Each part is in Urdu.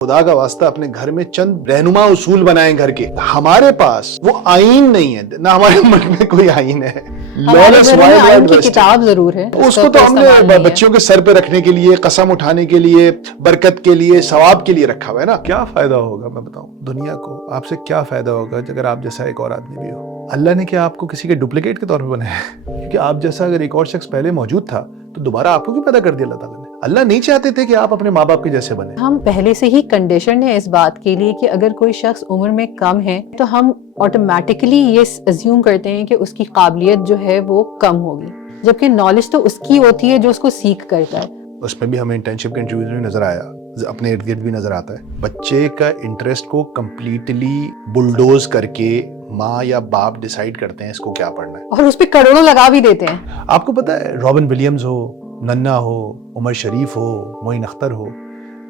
خدا کا واسطہ اپنے گھر میں چند رہنما اصول بنائیں گھر کے. ہمارے پاس وہ آئین نہیں ہے, نہ ہمارے ملک میں کوئی آئین ہے. آئین کی کتاب ضرور ہے, اس کو تو ہم نے بچوں کے سر پہ رکھنے کے لیے, قسم اٹھانے کے لیے, برکت کے لیے, ثواب کے لیے رکھا ہوا ہے نا. کیا فائدہ ہوگا میں بتاؤں دنیا کو, آپ سے کیا فائدہ ہوگا اگر آپ جیسا ایک اور آدمی بھی ہو. اللہ نے کیا آپ کو کسی کے ڈپلیکیٹ کے طور پہ بنایا ہے؟ کیونکہ آپ جیسا اگر ایک اور شخص پہلے موجود تھا تو دوبارہ آپ کو بھی پیدا کر دیا اللہ تعالیٰ نے. اللہ نہیں چاہتے تھے کہ آپ اپنے ماں باپ کے جیسے بنے. ہم پہلے سے ہی کنڈیشنڈ ہیں اس بات کے لیے کہ اگر کوئی شخص عمر میں کم ہے تو ہم آٹومیٹکلی یہ ازیوم کرتے ہیں کہ اس کی قابلیت جو ہے وہ کم ہوگی, جبکہ نالج تو اس کی ہوتی ہے جو اس کو سیکھ کرتا ہے. اس میں بھی ہمیں انٹرنشپ کے انٹرویوز میں نظر آیا, اپنے ارد گرد بھی نظر آتا ہے, بچے کا انٹرسٹ کو کمپلیٹلی بلڈوز کر کے ماں یا باپ ڈیسائیڈ کرتے ہیں اس کو کیا پڑھنا ہے, اور اس پہ کروڑوں لگا بھی دیتے ہیں. آپ کو پتا ہے رابن ولیمز ہو, ننا ہو, عمر شریف ہو, معین اختر ہو,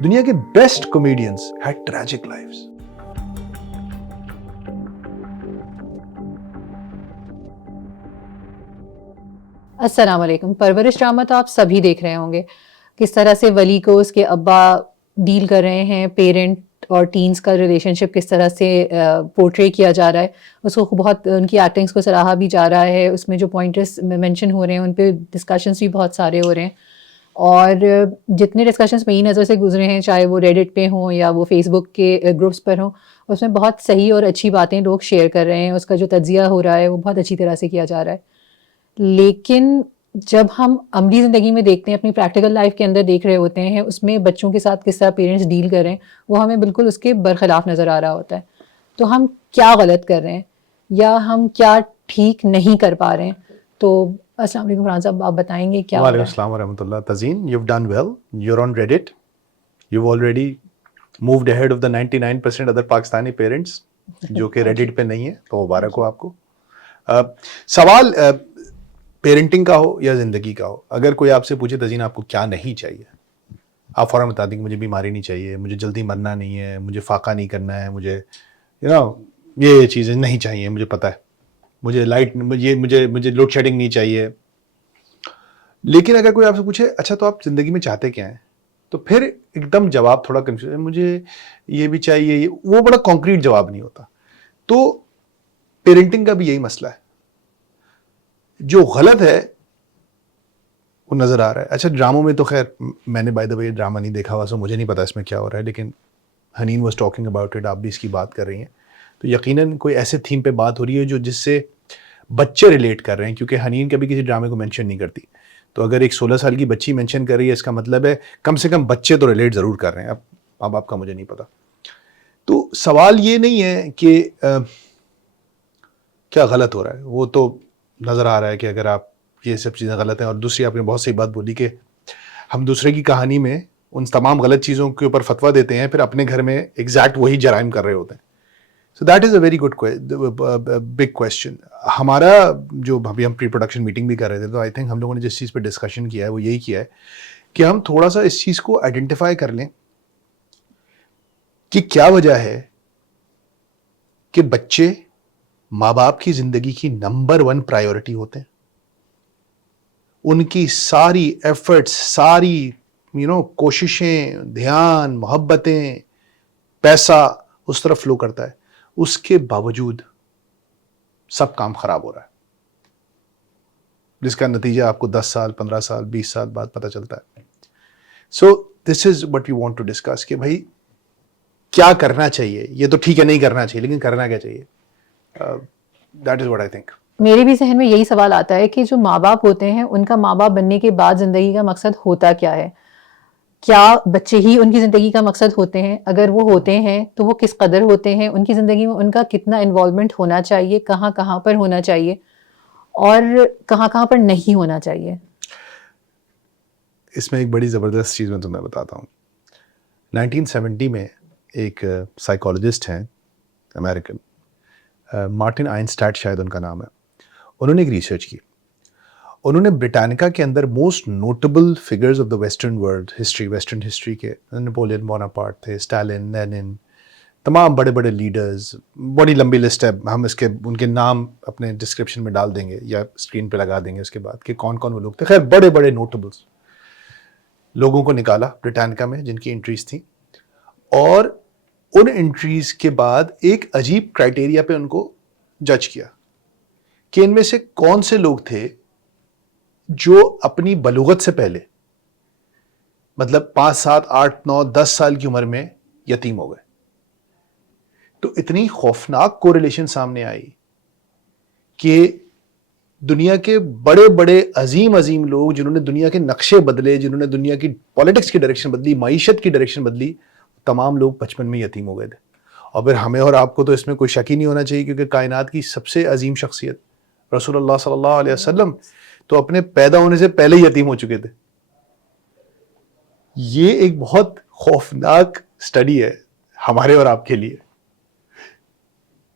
دنیا کے best comedians head tragic lives. السلام علیکم. پرورش ڈرامہ تو آپ سبھی دیکھ رہے ہوں گے, کس طرح سے ولی کو اس کے ابا ڈیل کر رہے ہیں, پیرنٹ اور ٹینز کا ریلیشن شپ کس طرح سے پورٹری کیا جا رہا ہے, اس کو بہت ان کی ایکٹنگس کو سراہا بھی جا رہا ہے, اس میں جو پوائنٹرز مینشن ہو رہے ہیں ان پہ ڈسکشنس بھی بہت سارے ہو رہے ہیں. اور جتنے ڈسکشنس میری نظر سے گزرے ہیں, چاہے وہ ریڈٹ پہ ہوں یا وہ فیس بک کے گروپس پر ہوں, اس میں بہت صحیح اور اچھی باتیں لوگ شیئر کر رہے ہیں, اس کا جو تجزیہ ہو رہا ہے وہ بہت اچھی طرح سے کیا جا رہا ہے. لیکن جب ہم عملی زندگی میں دیکھتے ہیں, اپنی پریکٹیکل لائف کے اندر دیکھ رہے ہوتے ہیں, اس میں بچوں کے ساتھ کس طرح پیرنٹس ڈیل کر رہے ہیں, وہ ہمیں بالکل اس کے برخلاف نظر آ رہا ہوتا ہے. تو ہم کیا غلط کر رہے ہیں یا ہم کیا ٹھیک نہیں کر پا رہے ہیں. تو السلام علیکم فرحان صاحب, آپ بتائیں گے کیا؟ وعلیکم السلام ورحمۃ اللہ. تزین, you've done well, you're on Reddit, you've already moved ahead of the 99% other Pakistani parents جو کہ ریڈٹ پہ نہیں ہے, تو مبارک ہو آپ کو. سوال پیرنٹنگ کا ہو یا زندگی کا ہو, اگر کوئی آپ سے پوچھے تزین آپ کو کیا نہیں چاہیے, آپ فوراً بتا دیں کہ مجھے بیماری نہیں چاہیے, مجھے جلدی مرنا نہیں ہے, مجھے فاقہ نہیں کرنا ہے, مجھے یہ چیزیں نہیں چاہیے, مجھے پتہ ہے, مجھے لائٹ, مجھے لوڈ شیڈنگ نہیں چاہیے. لیکن اگر کوئی آپ سے پوچھے اچھا تو آپ زندگی میں چاہتے کیا ہیں, تو پھر ایک دم جواب تھوڑا کنفیوژ ہے, مجھے یہ بھی چاہیے, وہ بڑا کانکریٹ جواب نہیں ہوتا. تو پیرنٹنگ کا بھی یہی مسئلہ ہے, جو غلط ہے وہ نظر آ رہا ہے. اچھا ڈراموں میں تو خیر میں نے بائی دا وے ڈرامہ نہیں دیکھا ہوا, سو مجھے نہیں پتا اس میں کیا ہو رہا ہے, لیکن حنین واز ٹاکنگ اباؤٹ اٹ, آپ بھی اس کی بات کر رہی ہیں, تو یقیناً کوئی ایسے تھیم پہ بات ہو رہی ہے جو جس سے بچے ریلیٹ کر رہے ہیں, کیونکہ حنین کبھی کسی ڈرامے کو مینشن نہیں کرتی. تو اگر ایک 16 سال کی بچی مینشن کر رہی ہے, اس کا مطلب ہے کم سے کم بچے تو ریلیٹ ضرور کر رہے ہیں. اب ماں باپ کا مجھے نہیں پتا. تو سوال یہ نہیں ہے کہ کیا غلط ہو رہا ہے, وہ تو نظر آ رہا ہے کہ اگر آپ یہ سب چیزیں غلط ہیں. اور دوسری آپ نے بہت صحیح بات بولی کہ ہم دوسرے کی کہانی میں ان تمام غلط چیزوں کے اوپر فتویٰ دیتے ہیں, پھر اپنے گھر میں ایگزیکٹ وہی جرائم کر رہے ہوتے ہیں. So that is a very good big question. ہمارا جو ابھی ہم پری پروڈکشن میٹنگ بھی کر رہے تھے, تو آئی تھنک ہم لوگوں نے جس چیز پہ ڈسکشن کیا ہے وہ یہی کیا ہے کہ ہم تھوڑا سا اس چیز کو آئیڈینٹیفائی کر لیں کہ کیا وجہ ہے کہ بچے ماں باپ کی زندگی کی نمبر 1 پرائیورٹی ہوتے ہیں. ان کی ساری ایفرٹس, ساری کوششیں, دھیان, محبتیں, پیسہ اس طرف فلو کرتا ہے, اس کے باوجود سب کام خراب ہو رہا ہے, جس کا نتیجہ آپ کو 10 سال, 15 سال, 20 سال بعد پتہ چلتا ہے. So this is what you want to discuss کہ بھائی کیا کرنا چاہیے. یہ تو ٹھیک ہے نہیں کرنا چاہیے, لیکن کرنا کیا چاہیے. That is what I think. میرے بھی ذہن میں یہی سوال آتا ہے کہ جو ماں باپ ہوتے ہیں, ان کا ماں باپ بننے کے بعد زندگی کا مقصد ہوتا کیا ہے. کیا بچے ہی ان کی زندگی کا مقصد ہوتے ہیں؟ اگر وہ ہوتے ہیں تو وہ کس قدر ہوتے ہیں ان کی زندگی میں, ان کا کتنا انوالومنٹ ہونا چاہیے, کہاں کہاں پر ہونا چاہیے اور کہاں کہاں پر نہیں ہونا چاہیے. اس میں ایک بڑی زبردست چیز میں تمہیں بتاتا ہوں. 1970 میں ایک سائیکالوجسٹ ہیں امریکن, مارٹن آئنسٹائن شاید ان کا نام ہے. انہوں نے ایک ریسرچ کی. انہوں نے برٹانیکا کے اندر most notable figures of the western world history, western history کے, نیپولین بوناپارٹ تھے, اسٹالن, لینن, تمام بڑے بڑے لیڈرز, بڑی لمبی لسٹ ہے, ہم ان کے نام اپنے ڈسکرپشن میں ڈال دیں گے یا اسکرین پہ لگا دیں گے اس کے بعد کہ کون کون وہ لوگ تھے. خیر بڑے بڑے نوٹیبلس لوگوں کو نکالا برٹانیکا میں جن کی انٹریز تھیں, اور ان انٹریز کے بعد ایک عجیب کرائٹیریا پہ ان کو جج کیا کہ ان میں سے کون سے لوگ تھے جو اپنی بلوغت سے پہلے مطلب 5 7 8 9 10 سال کی عمر میں یتیم ہو گئے. تو اتنی خوفناک کوریلیشن سامنے آئی کہ دنیا کے بڑے بڑے عظیم عظیم لوگ جنہوں نے دنیا کے نقشے بدلے, جنہوں نے دنیا کی پالیٹکس کی ڈائریکشن بدلی, معیشت کی ڈائریکشن بدلی, تمام لوگ بچپن میں یتیم ہو گئے تھے. اور پھر ہمیں اور آپ کو تو اس میں کوئی شک ہی نہیں ہونا چاہیے کیونکہ کائنات کی سب سے عظیم شخصیت رسول اللہ صلی اللہ علیہ وسلم تو اپنے پیدا ہونے سے پہلے ہی یتیم ہو چکے تھے. یہ ایک بہت خوفناک سٹڈی ہے ہمارے اور آپ کے لیے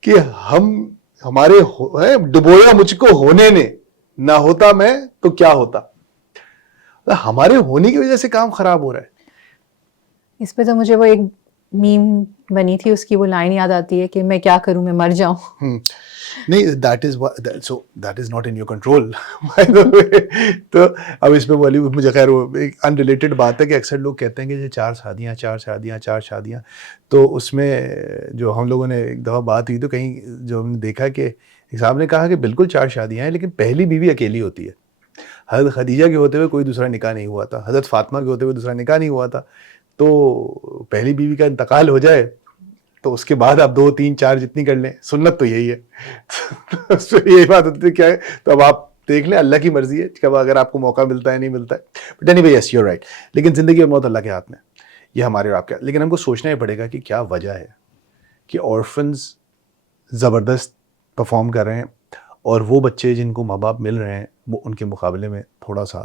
کہ ہمارے ڈبویا مجھ کو ہونے نے, نہ ہوتا میں تو کیا ہوتا. ہمارے ہونے کی وجہ سے کام خراب ہو رہا ہے. اس پہ تو مجھے وہ ایک میم بنی تھی, اس کی وہ لائن یاد آتی ہے کہ میں کیا کروں, میں مر جاؤں. نہیں, that is not in your control. تو اب اس پہ والی مجھے خیر وہ ایک ان ریلیٹڈ بات ہے کہ اکثر لوگ کہتے ہیں کہ یہ 4 شادیاں, تو اس میں جو ہم لوگوں نے ایک دفعہ بات ہوئی تو کہیں جو ہم نے دیکھا کہ صاحب نے کہا کہ بالکل 4 شادیاں ہیں لیکن پہلی بیوی اکیلی ہوتی ہے. حضرت خدیجہ کے ہوتے ہوئے کوئی دوسرا نکاح نہیں ہوا تھا, حضرت فاطمہ کے ہوتے ہوئے دوسرا نکاح نہیں ہوا تھا. تو پہلی بیوی کا انتقال ہو جائے تو اس کے بعد آپ 2 3 4 جتنی کر لیں, سنت تو یہی ہے. یہی بات ہوتی ہے کیا ہے, تو اب آپ دیکھ لیں, اللہ کی مرضی ہے کب اگر آپ کو موقع ملتا ہے نہیں ملتا ہے. But any way yes you right, لیکن زندگی اور موت اللہ کے ہاتھ میں, یہ ہمارے اور آپ کے. لیکن ہم کو سوچنا ہی پڑے گا کہ کیا وجہ ہے کہ آرفنز زبردست پرفارم کر رہے ہیں اور وہ بچے جن کو ماں باپ مل رہے ہیں وہ ان کے مقابلے میں تھوڑا سا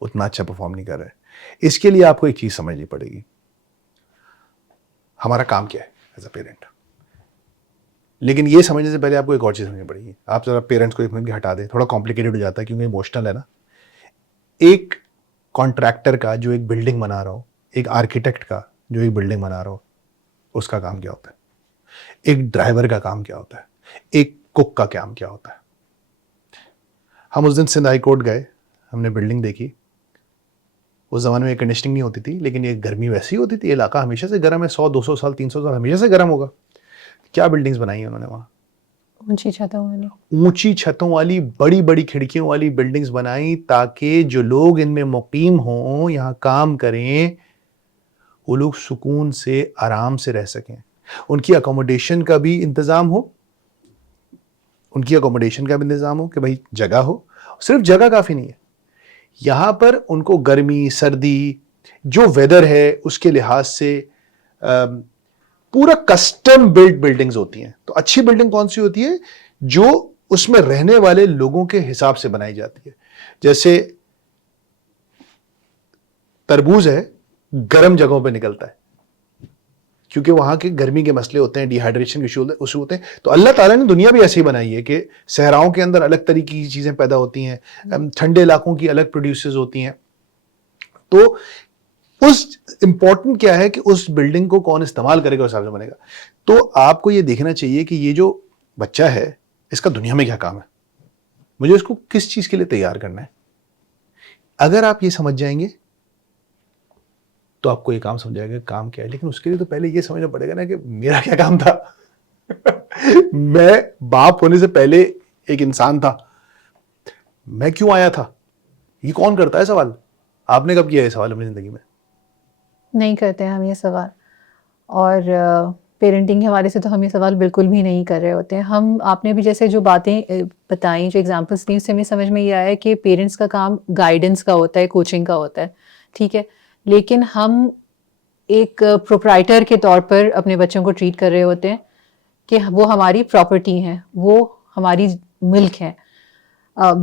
اتنا اچھا پرفارم نہیں کر رہے. اس کے لیے آپ کو ایک چیز سمجھنی پڑے گی, ہمارا کام کیا ہے ایز اے پیرنٹ. لیکن یہ سمجھنے سے پہلے آپ کو ایک اور چیز سمجھنی پڑے گی. آپ ذرا پیرنٹس کو ایک منٹ ہٹا دیں, تھوڑا کمپلیکیٹڈ ہو جاتا ہے کیونکہ ایموشنل ہے نا. ایک کانٹریکٹر کا جو ایک بلڈنگ بنا رہا ہو, ایک آرکیٹیکٹ کا جو ایک بلڈنگ بنا رہا ہو, اس کا کام کیا ہوتا ہے؟ ایک ڈرائیور کا کام کیا ہوتا ہے؟ ایک کک کا کام کیا ہوتا ہے؟ ہم اس دن سندھ ہائی کورٹ گئے, ہم نے بلڈنگ دیکھی. اس زمانے میں ایئر کنڈیشننگ نہیں ہوتی تھی لیکن یہ گرمی ویسی ہوتی تھی, علاقہ ہمیشہ سے گرم ہے, 100 200 سال 300 سال ہمیشہ سے گرم ہوگا. کیا بلڈنگز بنائی ہیں انہوں نے وہاں؟ اونچی چھتوں والی بڑی بڑی کھڑکیوں والی بلڈنگز بنائی تاکہ جو لوگ ان میں مقیم ہوں, یہاں کام کریں, وہ لوگ سکون سے آرام سے رہ سکیں. ان کی اکوموڈیشن کا بھی انتظام ہو, کہ بھائی جگہ ہو. صرف جگہ کافی نہیں ہے, یہاں پر ان کو گرمی سردی جو ویدر ہے اس کے لحاظ سے پورا کسٹم بلڈ بلڈنگز ہوتی ہیں. تو اچھی بلڈنگ کون سی ہوتی ہے؟ جو اس میں رہنے والے لوگوں کے حساب سے بنائی جاتی ہے. جیسے تربوز ہے, گرم جگہوں پہ نکلتا ہے کیونکہ وہاں کے گرمی کے مسئلے ہوتے ہیں, ڈی ہائیڈریشن کے ایشو ہوتے ہیں. تو اللہ تعالیٰ نے دنیا بھی ایسے ہی بنائی ہے کہ صحراؤں کے اندر الگ طریقے کی چیزیں پیدا ہوتی ہیں, ٹھنڈے علاقوں کی الگ پروڈیوسز ہوتی ہیں. تو اس امپورٹنٹ کیا ہے کہ اس بلڈنگ کو کون استعمال کرے گا, اس حساب سے بنے گا. تو آپ کو یہ دیکھنا چاہیے کہ یہ جو بچہ ہے اس کا دنیا میں کیا کام ہے, مجھے اس کو کس چیز کے لیے تیار کرنا ہے. اگر آپ یہ سمجھ جائیں گے تو آپ کو یہ کام سمجھ جائے گا کام کیا ہے. لیکن اس کے لیے تو پہلے یہ سمجھنا پڑے گا نا کہ میرا کیا کام تھا. میں باپ ہونے سے پہلے ایک انسان تھا, میں کیوں آیا تھا؟ یہ کون کرتا ہے سوال؟ آپ نے کب کیا یہ سوال اپنی زندگی میں؟ نہیں کرتے ہیں ہم یہ سوال. اور پیرنٹنگ کے حوالے سے تو ہم یہ سوال بالکل بھی نہیں کر رہے ہوتے ہیں. ہم آپ نے بھی جیسے جو باتیں بتائیں, جو ایگزامپلس دیں, اس سے ہمیں سمجھ میں یہ آیا کہ پیرنٹس کا کام گائیڈنس کا ہوتا ہے, کوچنگ کا ہوتا ہے, ٹھیک ہے. لیکن ہم ایک پروپرائٹر کے طور پر اپنے بچوں کو ٹریٹ کر رہے ہوتے ہیں کہ وہ ہماری پراپرٹی ہیں, وہ ہماری ملک ہیں.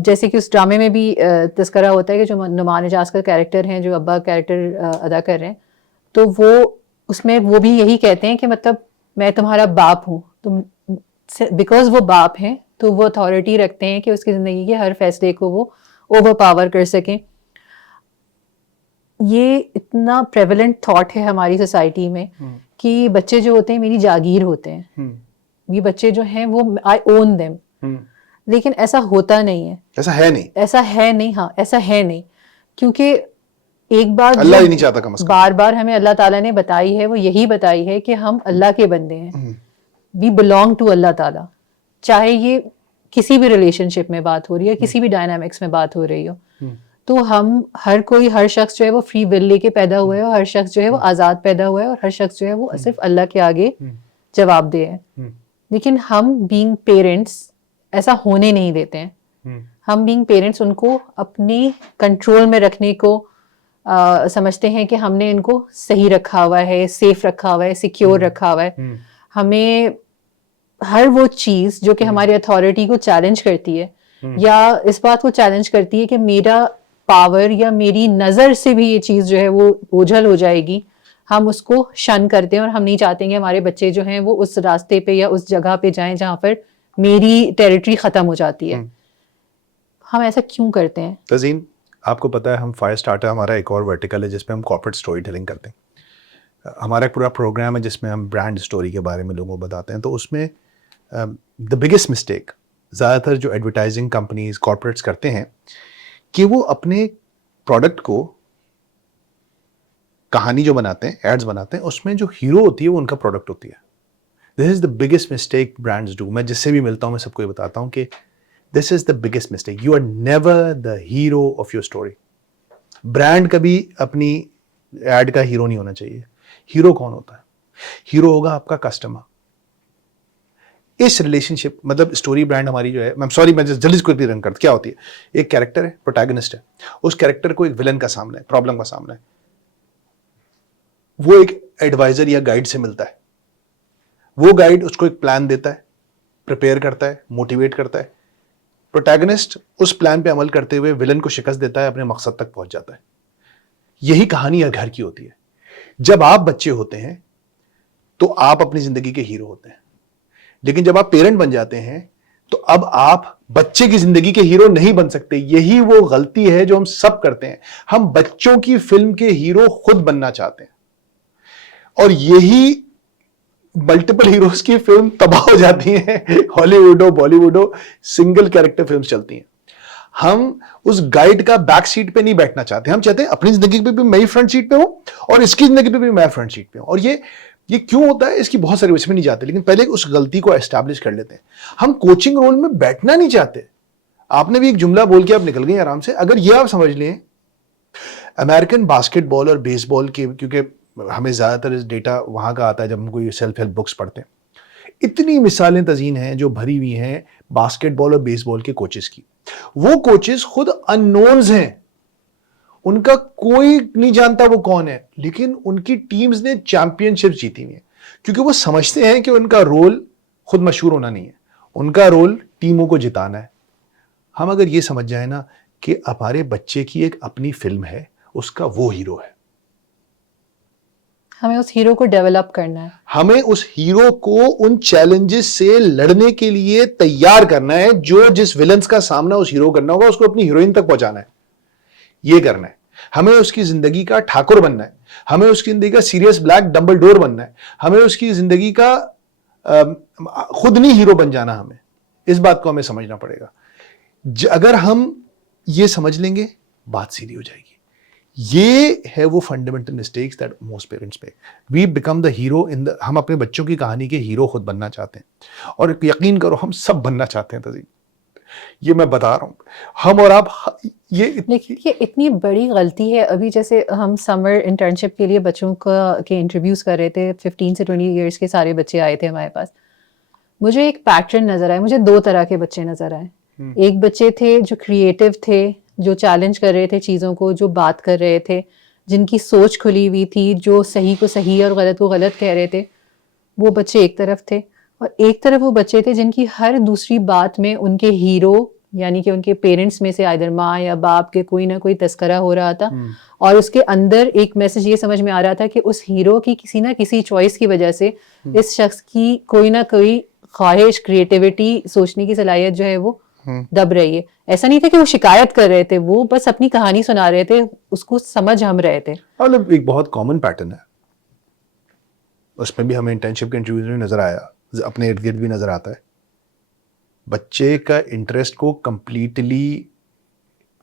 جیسے کہ اس ڈرامے میں بھی تذکرہ ہوتا ہے کہ جو نعمان اعجاز کا کیریکٹر ہیں, جو ابا کیریکٹر ادا کر رہے ہیں, تو وہ اس میں وہ بھی یہی کہتے ہیں کہ مطلب میں تمہارا باپ ہوں. تو بیکاز وہ باپ ہیں تو وہ اتھارٹی رکھتے ہیں کہ اس کی زندگی کے ہر فیصلے کو وہ اوور پاور کر سکیں. یہ اتنا پریولنٹ تھاٹ ہے ہماری سوسائٹی میں کہ بچے جو ہوتے ہیں میری جاگیر ہوتے ہیں, یہ بچے جو ہیں وہ آئی اون دیم. لیکن ایسا ہوتا نہیں ہے, ایسا ہے نہیں. ہاں, ایسا ہے نہیں, کیونکہ ایک بات اللہ ہی نہیں چاہتا کم از کم. بار بار ہمیں اللہ تعالیٰ نے بتائی ہے وہ یہی بتائی ہے کہ ہم اللہ کے بندے ہیں, وی بلونگ ٹو اللہ تعالیٰ. چاہے یہ کسی بھی ریلیشن شپ میں بات ہو رہی ہے, کسی بھی ڈائنامکس میں بات ہو رہی ہو, تو ہم ہر شخص جو ہے وہ فری ول لے کے پیدا ہوا ہے, اور ہر شخص جو ہے وہ آزاد پیدا ہوا ہے, اور ہر شخص جو ہے وہ صرف اللہ کے آگے جواب دہ ہے. لیکن ہم بینگ پیرنٹس ایسا ہونے نہیں دیتے ہیں. ہم بینگ پیرنٹس ان کو اپنی کنٹرول میں رکھنے کو سمجھتے ہیں کہ ہم نے ان کو صحیح رکھا ہوا ہے, سیف رکھا ہوا ہے, سیکیور رکھا ہوا ہے. ہمیں ہر وہ چیز جو کہ ہماری اتھارٹی کو چیلنج کرتی ہے, یا اس بات کو چیلنج کرتی ہے کہ میرا پاور یا میری نظر سے بھی یہ چیز جو ہے وہ اوجھل ہو جائے گی, ہم اس کو شن کرتے ہیں, اور ہم نہیں چاہتے کہ ہمارے بچے جو ہیں وہ اس راستے پہ یا اس جگہ پہ جائیں جہاں پر میری ٹیریٹری ختم ہو جاتی ہے. ہم ایسا کیوں کرتے ہیں؟ تزین, آپ کو پتا ہے ہم فائر اسٹارٹر ہمارا ایک اور ورٹیکل ہے جس پہ ہم کارپوریٹ اسٹوری ٹیلنگ کرتے ہیں. ہمارا ایک پورا پروگرام ہے جس میں ہم برانڈ اسٹوری کے بارے میں لوگوں کو بتاتے ہیں. تو اس میں دا بگیسٹ مسٹیک زیادہ تر جو ایڈورٹائزنگ کمپنیز کارپوریٹس کرتے ہیں کہ وہ اپنے پروڈکٹ کو کہانی جو بناتے ہیں, ایڈز بناتے ہیں, اس میں جو ہیرو ہوتی ہے وہ ان کا پروڈکٹ ہوتی ہے. This is the biggest mistake brands do. میں جس سے بھی ملتا ہوں میں سب کو یہ بتاتا ہوں کہ this is the biggest mistake. You are never the hero of your story. Brand کبھی اپنی ایڈ کا ہیرو نہیں ہونا چاہیے. ہیرو کون ہوتا ہے؟ ہیرو ہوگا آپ کا کسٹمر. اس ریلیشن شپ مطلب اسٹوری برانڈ ہماری جو ہے, میں جلدی سے کوئی رنگ کرتا, کیا ہوتی ہے؟ ایک کیریکٹر ہے, پروٹیگنسٹ ہے, اس کیریکٹر کو ایک ولن کا سامنا ہے, پرابلم کا سامنا ہے, وہ ایک ایڈوائزر یا گائیڈ سے ملتا ہے. وہ گائیڈ اس کو ایک پلان دیتا ہے, پریپیئر کرتا ہے, موٹیویٹ کرتا ہے. پروٹیگنسٹ اس پلان پہ عمل کرتے ہوئے ولن کو شکست دیتا ہے, اپنے مقصد تک پہنچ جاتا ہے. یہی کہانی ہر گھر کی ہوتی ہے. جب آپ بچے ہوتے ہیں تو آپ اپنی زندگی کے ہیرو ہوتے ہیں, لیکن جب آپ پیرنٹ بن جاتے ہیں تو اب آپ بچے کی زندگی کے ہیرو نہیں بن سکتے. یہی وہ غلطی ہے جو ہم سب کرتے ہیں. ہم بچوں کی فلم کے ہیرو خود بننا چاہتے ہیں, اور یہی ملٹیپل ہیروز کی فلم تباہ ہو جاتی ہیں. ہالی ووڈ ہو, بالی ووڈ ہو, سنگل کیریکٹر فلمز چلتی ہیں. ہم اس گائیڈ کا بیک سیٹ پہ نہیں بیٹھنا چاہتے. ہم چاہتے ہیں اپنی زندگی پہ بھی میں فرنٹ سیٹ پہ ہوں, اور اس کی زندگی پہ بھی میں فرنٹ سیٹ پہ ہوں. اور یہ کیوں ہوتا ہے, اس کی بہت ساری وجہ میں نہیں جاتے, لیکن پہلے اس غلطی کو اسٹیبلش کر لیتے ہیں. ہم کوچنگ رول میں بیٹھنا نہیں چاہتے. آپ نے بھی ایک جملہ بول کے آپ نکل گئے آرام سے. اگر یہ آپ سمجھ لیں, امریکن باسکٹ بال اور بیس بال کی, کیونکہ ہمیں زیادہ تر ڈیٹا وہاں کا آتا ہے جب ہم کوئی سیلف ہیلپ بکس پڑھتے ہیں, اتنی مثالیں تزین ہیں جو بھری ہوئی ہیں باسکٹ بال اور بیس بال کے کوچز کی. وہ کوچز خود ان نونز ہیں, ان کا کوئی نہیں جانتا وہ کون ہے, لیکن ان کی ٹیمز نے چیمپئن شپ جیتی ہوئی ہیں, کیونکہ وہ سمجھتے ہیں کہ ان کا رول خود مشہور ہونا نہیں ہے, ان کا رول ٹیموں کو جتانا ہے. ہم اگر یہ سمجھ جائیں نا کہ ہمارے بچے کی ایک اپنی فلم ہے, اس کا وہ ہیرو ہے, ہمیں اس ہیرو کو ڈیولپ کرنا ہے. ہمیں اس ہیرو کو ان چیلنجز سے لڑنے کے لیے تیار کرنا ہے. جو جس ولنس کا سامنا اس ہیرو کرنا ہوگا, اس کو اپنی ہیروئن تک پہنچانا ہے. یہ کرنا ہے. ہمیں اس کی زندگی کا ٹھاکر بننا ہے. ہمیں اس کی زندگی کا سیریس بلیک ڈمبل ڈور بننا ہے. ہمیں اس کی زندگی کا خود نہیں ہیرو بن جانا. ہمیں اس بات کو ہمیں سمجھنا پڑے گا. اگر ہم یہ سمجھ لیں گے, بات سیدھی ہو جائے گی. یہ ہے وہ fundamental mistakes that most parents make. We become the hero in the, ہم اپنے بچوں کی کہانی کے ہیرو خود بننا چاہتے ہیں, اور یقین کرو ہم سب بننا چاہتے ہیں تزین. یہ میں بتا رہا ہوں, ہم اور آپ لیکن یہ اتنی بڑی غلطی ہے. ابھی جیسے ہم سمر انٹرنشپ کے لیے بچوں کے انٹرویوز کر رہے تھے, 15 سے 20 ایئرس کے سارے بچے آئے تھے ہمارے پاس. مجھے ایک پیٹرن نظر آیا, مجھے 2 طرح کے بچے نظر آئے. ایک بچے تھے جو کریٹو تھے, جو چیلنج کر رہے تھے چیزوں کو, جو بات کر رہے تھے, جن کی سوچ کھلی ہوئی تھی, جو صحیح کو صحیح اور غلط کو غلط کہہ رہے تھے. وہ بچے ایک طرف تھے. اور ایک طرف وہ بچے تھے جن کی ہر دوسری بات میں ان کے ہیرو یعنی کہ ان کے پیرنٹس میں سے آئدر ماں یا باپ کے کوئی نہ کوئی تذکرہ ہو رہا تھا, اور اس کے اندر ایک میسج یہ سمجھ میں آ رہا تھا کہ اس ہیرو کی کسی نہ کسی چوائس کی وجہ سے اس شخص کی کوئی نہ کوئی خواہش, کریٹیوٹی, سوچنے کی صلاحیت جو ہے وہ دب رہی ہے. ایسا نہیں تھا کہ وہ شکایت کر رہے تھے, وہ بس اپنی کہانی سنا رہے تھے, اس کو سمجھ ہم رہے تھے. مطلب ایک بہت کامن پیٹرن ہے, اس میں بھی ہمیں انٹرنشپ کے انٹرویوز میں نظر آیا, اپنے ارد گرد بھی نظر آتا ہے. بچے کا انٹرسٹ کو completely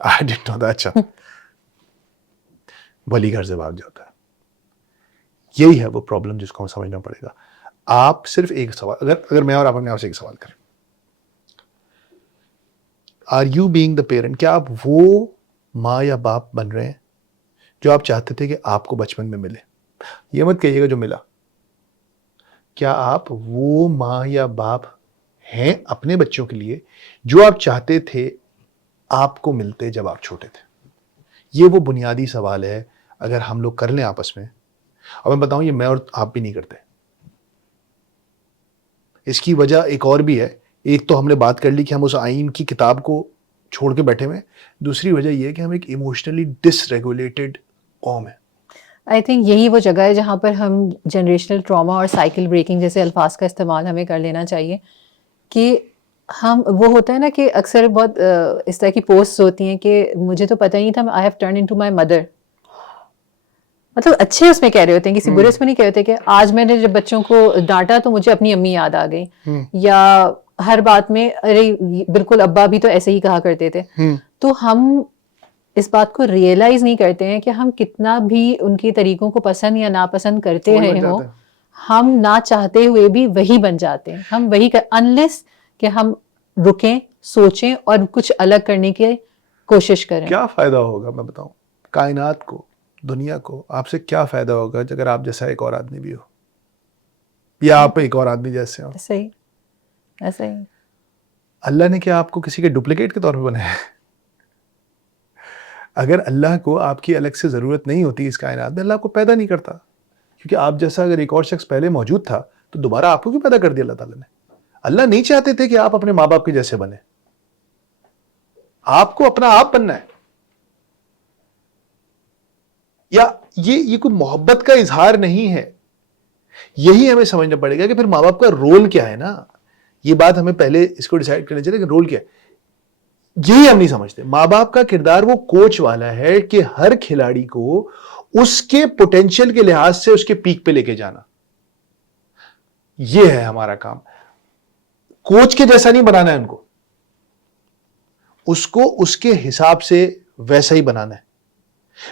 I didn't know that. اچھا ولی گھر سے بھاگ جاتا ہے. یہی ہے وہ پرابلم جس کو ہم سمجھنا پڑے گا. آپ صرف ایک سوال, اگر میں اور آپ اپنے آپ سے ایک سوال کریں, are you being the parent, کیا آپ وہ ماں یا باپ بن رہے ہیں جو آپ چاہتے تھے کہ آپ کو بچپن میں ملے؟ یہ مت کہیے گا جو ملا. کیا آپ وہ ماں یا باپ ہیں اپنے بچوں کے لیے جو آپ چاہتے تھے آپ کو ملتے جب آپ چھوٹے تھے؟ یہ وہ بنیادی سوال ہے اگر ہم لوگ کر لیں آپس میں. اور میں بتاؤں یہ میں اور آپ بھی نہیں کرتے. اس کی وجہ ایک اور بھی ہے. ایک تو ہم نے بات کر لی کہ ہم اس آئین کی کتاب کو چھوڑ کے بیٹھے ہوئے. دوسری وجہ یہ ہے کہ ہم ایک ایموشنلی ڈس ریگولیٹڈ قوم ہے. آئی تھنک یہی وہ جگہ ہے جہاں پر ہم جنریشنل ٹراما اور سائیکل بریکنگ جیسے الفاظ کا استعمال ہمیں کر لینا چاہیے کہ ہم وہ ہوتا ہے نا کہ اکثر بہت اس طرح کی پوسٹ ہوتی ہیں کہ مجھے تو پتہ ہی نہیں تھا I have turn into my mother. مطلب اچھے اس میں کہہ رہے ہوتے ہیں, کسی برے اس میں نہیں کہہ رہے ہوتے کہ آج میں نے جب بچوں کو ڈانٹا تو مجھے اپنی امی یاد آ گئی, یا ہر بات میں ارے بالکل ابا بھی تو ایسے ہی کہا کرتے تھے. تو ہم اس بات کو ریئلائز نہیں کرتے ہیں کہ ہم کتنا بھی ان کے طریقوں کو پسند یا ناپسند کرتے رہے ہوں, ہم نہ چاہتے ہوئے بھی وہی بن جاتے ہیں. ہم وہی انلیس کہ ہم رکیں, سوچیں اور کچھ الگ کرنے کی کوشش کریں. کیا فائدہ ہوگا میں بتاؤں, کائنات کو, دنیا کو آپ سے کیا فائدہ ہوگا اگر آپ جیسا ایک اور آدمی بھی ہو یا آپ ایک اور آدمی جیسے ہو؟ ایسا ہی ایسا ہی. اللہ نے کیا آپ کو کسی کے ڈپلیکیٹ کے طور پہ بنایا ہے؟ اگر اللہ کو آپ کی الگ سے ضرورت نہیں ہوتی اس کائنات میں, اللہ کو پیدا نہیں کرتا. کیونکہ آپ جیسا اگر ایک اور شخص پہلے موجود تھا تو دوبارہ آپ کو کیوں پیدا کر دیا اللہ تعالیٰ نے؟ اللہ نہیں چاہتے تھے کہ آپ اپنے ماں باپ کے جیسے بنے. آپ کو اپنا آپ بننا ہے. یا یہ کوئی محبت کا اظہار نہیں ہے. یہی ہمیں سمجھنا پڑے گا کہ پھر ماں باپ کا رول کیا ہے نا. یہ بات ہمیں پہلے اس کو ڈیسائیڈ کرنا چاہیے کہ رول کیا ہے. یہی ہم نہیں سمجھتے. ماں باپ کا کردار وہ کوچ والا ہے کہ ہر کھلاڑی کو اس کے پوٹینشیل کے لحاظ سے اس کے پیک پہ لے کے جانا. یہ ہے ہمارا کام. کوچ کے جیسا نہیں بنانا ہے ان کو اس کے حساب سے ویسا ہی بنانا ہے.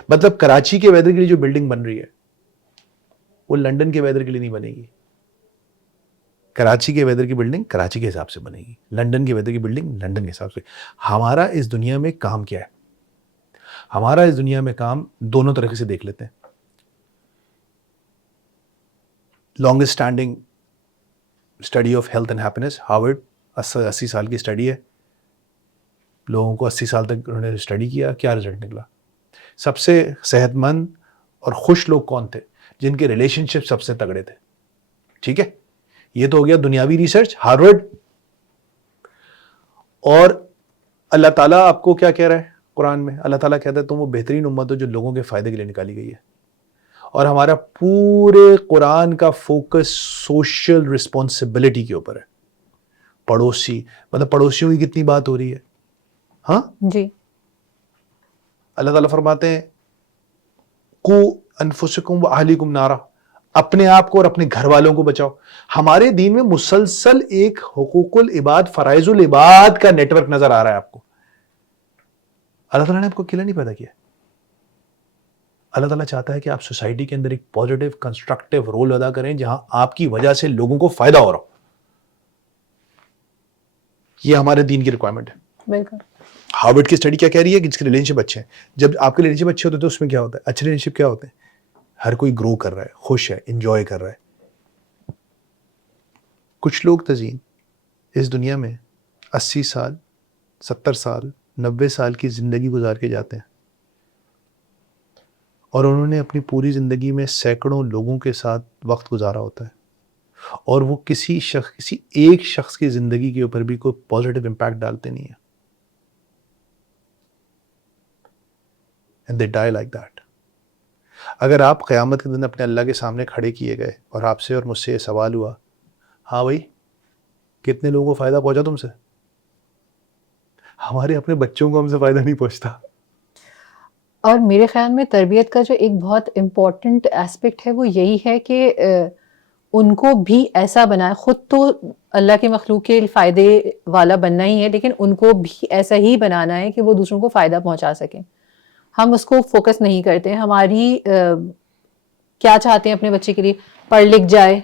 مطلب کراچی کے ویدر کے لیے جو بلڈنگ بن رہی ہے وہ لنڈن کے ویدر کے لیے نہیں بنے گی. کراچی کے ویدر کی بلڈنگ کراچی کے حساب سے بنے گی, لنڈن کے ویدر کی بلڈنگ لنڈن کے حساب سے. ہمارا اس دنیا میں کام کیا ہے؟ ہمارا اس دنیا میں کام دونوں طریقے سے دیکھ لیتے ہیں. Longest standing study of health and happiness, Harvard, 80 سال کی اسٹڈی ہے. لوگوں کو 80 سال تک انہوں نے اسٹڈی کیا, کیا رزلٹ نکلا؟ سب سے صحت مند اور خوش لوگ کون تھے؟ جن کے ریلیشن شپ سب سے تگڑے تھے. ٹھیک ہے, یہ تو ہو گیا دنیاوی ریسرچ, ہارورڈ. اور اللہ تعالیٰ آپ کو کیا کہہ رہا ہے قرآن میں؟ اللہ تعالیٰ کہتا ہے تم وہ بہترین امت ہو جو لوگوں کے فائدے کے لیے نکالی گئی ہے. اور ہمارا پورے قرآن کا فوکس سوشل رسپانسبلٹی کے اوپر ہے. پڑوسی, مطلب پڑوسیوں کی کتنی بات ہو رہی ہے. ہاں جی, اللہ تعالیٰ فرماتے ہیں قو انفسکم واہلیکم نارا, اپنے آپ کو اور اپنے گھر والوں کو بچاؤ. ہمارے دین میں مسلسل ایک حقوق العباد, فرائض العباد کا نیٹ ورک نظر آ رہا ہے آپ کو. اللہ تعالیٰ نے آپ کو اکیلا نہیں پیدا کیا. اللہ تعالیٰ چاہتا ہے کہ آپ سوسائٹی کے اندر ایک پازیٹیو کنسٹرکٹیو رول ادا کریں جہاں آپ کی وجہ سے لوگوں کو فائدہ ہو رہا ہو. یہ ہمارے دین کی ریکوائرمنٹ ہے. بالکل. ہارورڈ کی اسٹڈی کیا کہہ رہی ہے کہ جس کے ریلیشن شپ اچھے ہیں, جب آپ کے ریلیشن شپ اچھے ہوتے ہیں تو اس میں کیا ہوتا ہے؟ اچھے ریلیشن شپ کیا ہوتے ہیں؟ ہر کوئی گرو کر رہا ہے, خوش ہے, انجوائے کر رہا ہے. کچھ لوگ تزین اس دنیا میں 80 سال 70 سال 90 سال کی زندگی گزار کے جاتے ہیں, اور انہوں نے اپنی پوری زندگی میں سینکڑوں لوگوں کے ساتھ وقت گزارا ہوتا ہے, اور وہ کسی ایک شخص کی زندگی کے اوپر بھی کوئی پازیٹیو امپیکٹ ڈالتے نہیں ہیں. And they die like that. اگر آپ قیامت کے دن اپنے اللہ کے سامنے کھڑے کیے گئے اور آپ سے اور مجھ سے یہ سوال ہوا, ہاں بھائی کتنے لوگوں کو فائدہ پہنچا تم سے؟ ہمارے اپنے بچوں کو ہم سے فائدہ نہیں پہنچتا. اور میرے خیال میں تربیت کا جو ایک بہت امپورٹنٹ ایسپیکٹ ہے وہ یہی ہے کہ ان کو بھی ایسا بنائے. خود تو اللہ کے مخلوق کے فائدے والا بننا ہی ہے، لیکن ان کو بھی ایسا ہی بنانا ہے کہ وہ دوسروں کو فائدہ پہنچا سکیں. ہم اس کو فوکس نہیں کرتے. ہماری کیا چاہتے ہیں اپنے بچے کے لیے؟ پڑھ لکھ جائے،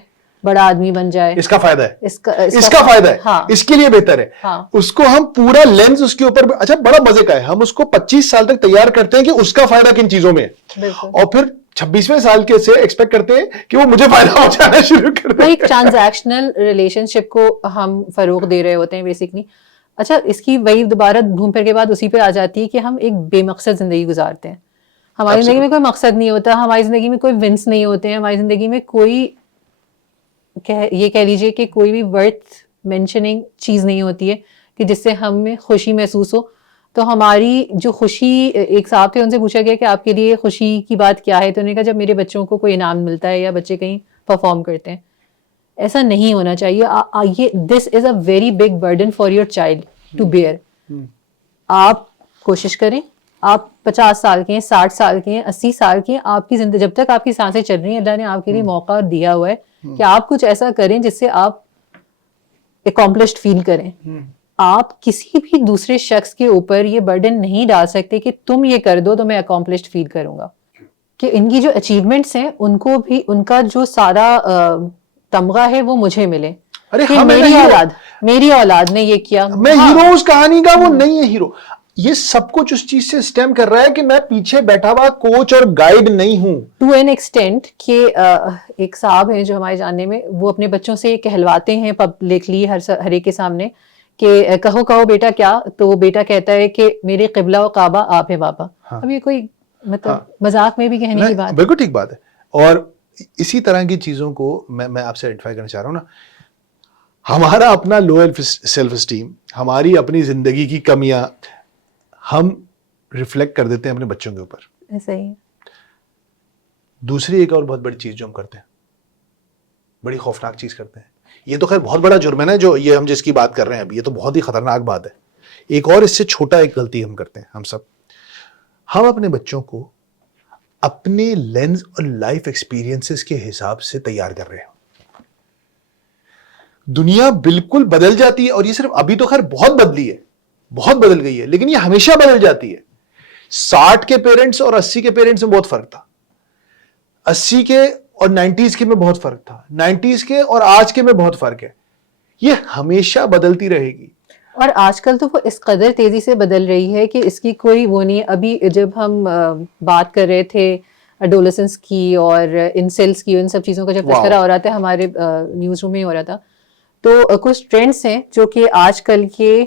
بڑا آدمی بن جائے. اس کا فائدہ ہے، اس کا فائدہ ہے، ہاں، اس کے لیے بہتر ہے. ہاں، اس کو ہم پورا لینز اس کے اوپر. اچھا بڑا مزے کا ہے، ہم اس کو 25 سال تک تیار کرتے ہیں کہ اس کا فائدہ کن چیزوں میں ہے، بالکل. اور پھر 26ویں سال کے سے ایکسپیکٹ کرتے ہیں کہ وہ مجھے فائدہ پہنچانا شروع کر دے. ایک ٹرانزیکشنل ریلیشن شپ کو ہم فروغ دے رہے ہوتے ہیں بیسکلی. اچھا اس کی وہی دوبارہ گھوم پھر کے بعد اسی پہ آ جاتی ہے کہ ہم ایک بے مقصد زندگی گزارتے ہیں. ہماری زندگی میں کوئی مقصد نہیں ہوتا، ہماری زندگی میں کوئی ونس نہیں ہوتے ہیں، ہماری زندگی میں کوئی یہ کہہ لیجیے کہ کوئی بھی ورتھ مینشننگ چیز نہیں ہوتی ہے کہ جس سے ہمیں خوشی محسوس ہو. تو ہماری جو خوشی، ایک صاحب تھے ان سے پوچھا گیا کہ آپ کے لیے خوشی کی بات کیا ہے، تو انہوں نے کہا جب میرے بچوں کو کوئی انعام ملتا ہے یا بچے کہیں پرفارم کرتے ہیں. ایسا نہیں ہونا چاہیے. یہ this is a very big burden for your child to bear. آپ کوشش کریں، آپ 50 سال کے ہیں، 60 سال کے ہیں، 80 سال کے ہیں، آپ کی زندگی جب تک آپ کی سانسیں چل رہی ہیں اللہ نے آپ کے لیے موقع دیا ہوا ہے کہ آپ کچھ ایسا کریں جس سے آپ اکمپلشڈ فیل کریں. آپ کسی بھی دوسرے شخص کے اوپر یہ برڈن نہیں ڈال سکتے کہ تم یہ کر دو تو میں اکمپلشڈ فیل کروں گا. کہ ان کی جو اچیومنٹس ہیں ان کو بھی ان کا جو سارا تمغہ ہے وہ مجھے ملے. میری اولاد نے یہ کیا. میں ہیرو اس کہانی کا وہ نہیں ہے ہیرو. یہ سب کچھ اس چیز سے سٹیم کر رہا ہے کہ میں پیچھے بیٹھا ہوا کوچ اور گائیڈ نہیں ہوں. ٹو این ایکسٹینٹ کہ ایک صاحب ہیں جو ہمارے جاننے میں، وہ اپنے بچوں سے کہلواتے ہیں پبلکلی ہر ایک کے سامنے کہ کہو بیٹا کیا، تو بیٹا کہتا ہے کہ میرے قبلہ و کعبہ آپ ہے بابا. اب یہ کوئی مطلب مذاق میں بھی کہنے کی بات؟ بالکل ٹھیک بات ہے. اور اسی طرح کی چیزوں کو میں آپ سے آئیڈینٹیفائی کرنا چاہ رہا ہوں نا. ہمارا اپنا لو سیلف اسٹیم، ہماری اپنی زندگی کی کمیاں ہم ریفلیکٹ کر دیتے ہیں اپنے بچوں کے اوپر. ایسا ہی. دوسری ایک اور بہت بڑی چیز جو ہم کرتے ہیں، بڑی خوفناک چیز کرتے ہیں، یہ تو خیر بہت بڑا جرم ہے نا جو یہ ہم جس کی بات کر رہے ہیں ابھی، یہ تو بہت ہی خطرناک بات ہے. ایک اور اس سے چھوٹا ایک غلطی ہم کرتے ہیں ہم سب. ہم اپنے بچوں کو اپنے لینز اور لائف ایکسپیرینسز کے حساب سے تیار کر رہے ہیں. دنیا بالکل بدل جاتی ہے، اور یہ صرف ابھی تو خیر بہت بدلی ہے، بہت بدل گئی ہے، لیکن یہ ہمیشہ بدل جاتی ہے. 60 کے پیرنٹس اور 80 کے پیرنٹس میں بہت فرق تھا. 80 کے اور 90s کے میں بہت فرق تھا. 90s کے اور آج کے میں بہت فرق ہے. یہ ہمیشہ بدلتی رہے گی. اور آج کل تو وہ اس قدر تیزی سے بدل رہی ہے کہ اس کی کوئی وہ نہیں. ابھی جب ہم بات کر رہے تھے ایڈولسنس کی اور انسیلس کی، ان سب چیزوں کا جب تذکرہ ہو رہا تھا ہمارے نیوز روم میں ہو رہا تھا، تو کچھ ٹرینڈس ہیں جو کہ آج کل کے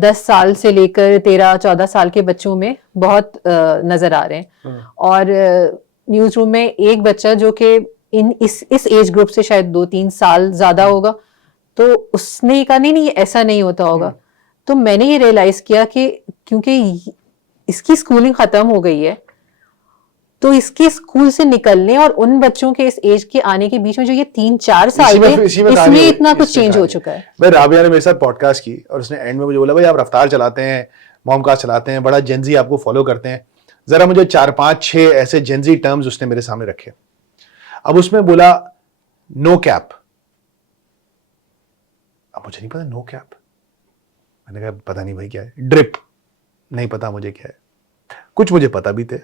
10 سال سے لے کر 13-14 سال کے بچوں میں بہت نظر آ رہے ہیں. اور نیوز روم میں ایک بچہ جو کہ اس ایج گروپ سے شاید 2-3 سال زیادہ ہوگا، تو اس نے کہا نہیں ایسا نہیں ہوتا ہوگا. تو میں نے یہ ریئلائز کیا کہ کیونکہ اس کی اسکولنگ ختم ہو گئی ہے، تو اس کے اسکول سے نکلنے اور ان بچوں کے اس ایج کے آنے کے بیچ میں جو یہ 3-4 سال کے، اس میں اتنا کچھ چینج ہو چکا ہے. میں رابعہ نے میرے ساتھ پوڈ کاسٹ کی اور اس نے اینڈ میں مجھے بولا بھائی آپ رفتار چلاتے ہیں، موم کاسٹ چلاتے ہیں، بڑا جینزی آپ کو فالو کرتے ہیں، ذرا مجھے 4-5-6 ایسے جینزی ٹرمز اس نے میرے سامنے رکھے. اب اس میں بولا نو کیپ. اب مجھے نہیں پتا نو کیپ. میں نے کہا پتا نہیں بھائی کیا ہے. ڈرپ نہیں پتا مجھے کیا ہے. کچھ مجھے پتا بھی تھے.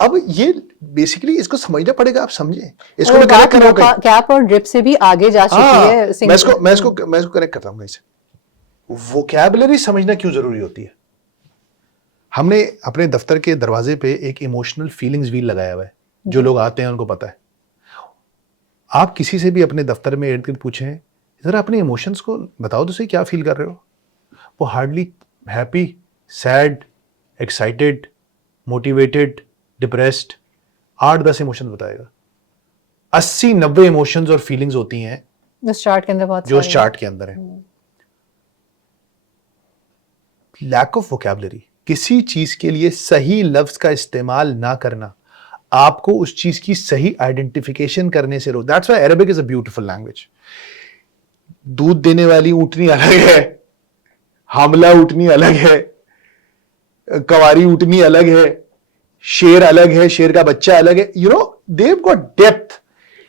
اب یہ بیسیکلی اس کو سمجھنا پڑے گا. آپ سمجھیں اس کو. کیپ اور ڈرپ سے بھی آگے جا چکی ہے. میں اس کو کنیکٹ کرتا ہوں. ووکیبلری سمجھنا کیوں ضروری ہوتی ہے. ہم نے اپنے دفتر کے دروازے پہ ایک ایموشنل فیلنگز ویل لگایا ہوا ہے. جو لوگ آتے ہیں ان کو پتا ہے. آپ کسی سے بھی اپنے دفتر میں ارد گرد پوچھیں ذرا اپنے ایموشنز کو بتاؤ تو صحیح کیا فیل کر رہے ہو. وہ hardly happy, sad, excited, motivated, depressed 8-10 emotions بتائے گا. 80-90 ایموشنز اور فیلنگز ہوتی ہیں جو اس چارٹ کے اندر ہیں. لیک آف ووکیبلری، کسی چیز کے لیے صحیح لفظ کا استعمال نہ کرنا آپ کو اس چیز کی صحیح آئیڈینٹیفیکیشن کرنے سے روک. That's why Arabic is a beautiful language. دودھ دینے والی اونٹنی الگ ہے، حاملہ اونٹنی الگ ہے، کواری اونٹنی الگ ہے، شیر الگ ہے، شیر کا بچہ الگ ہے. You know they've got depth.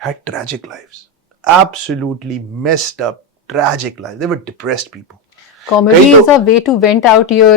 had tragic lives, absolutely messed up, tragic lives. They were depressed people. Comedy is a way to vent out your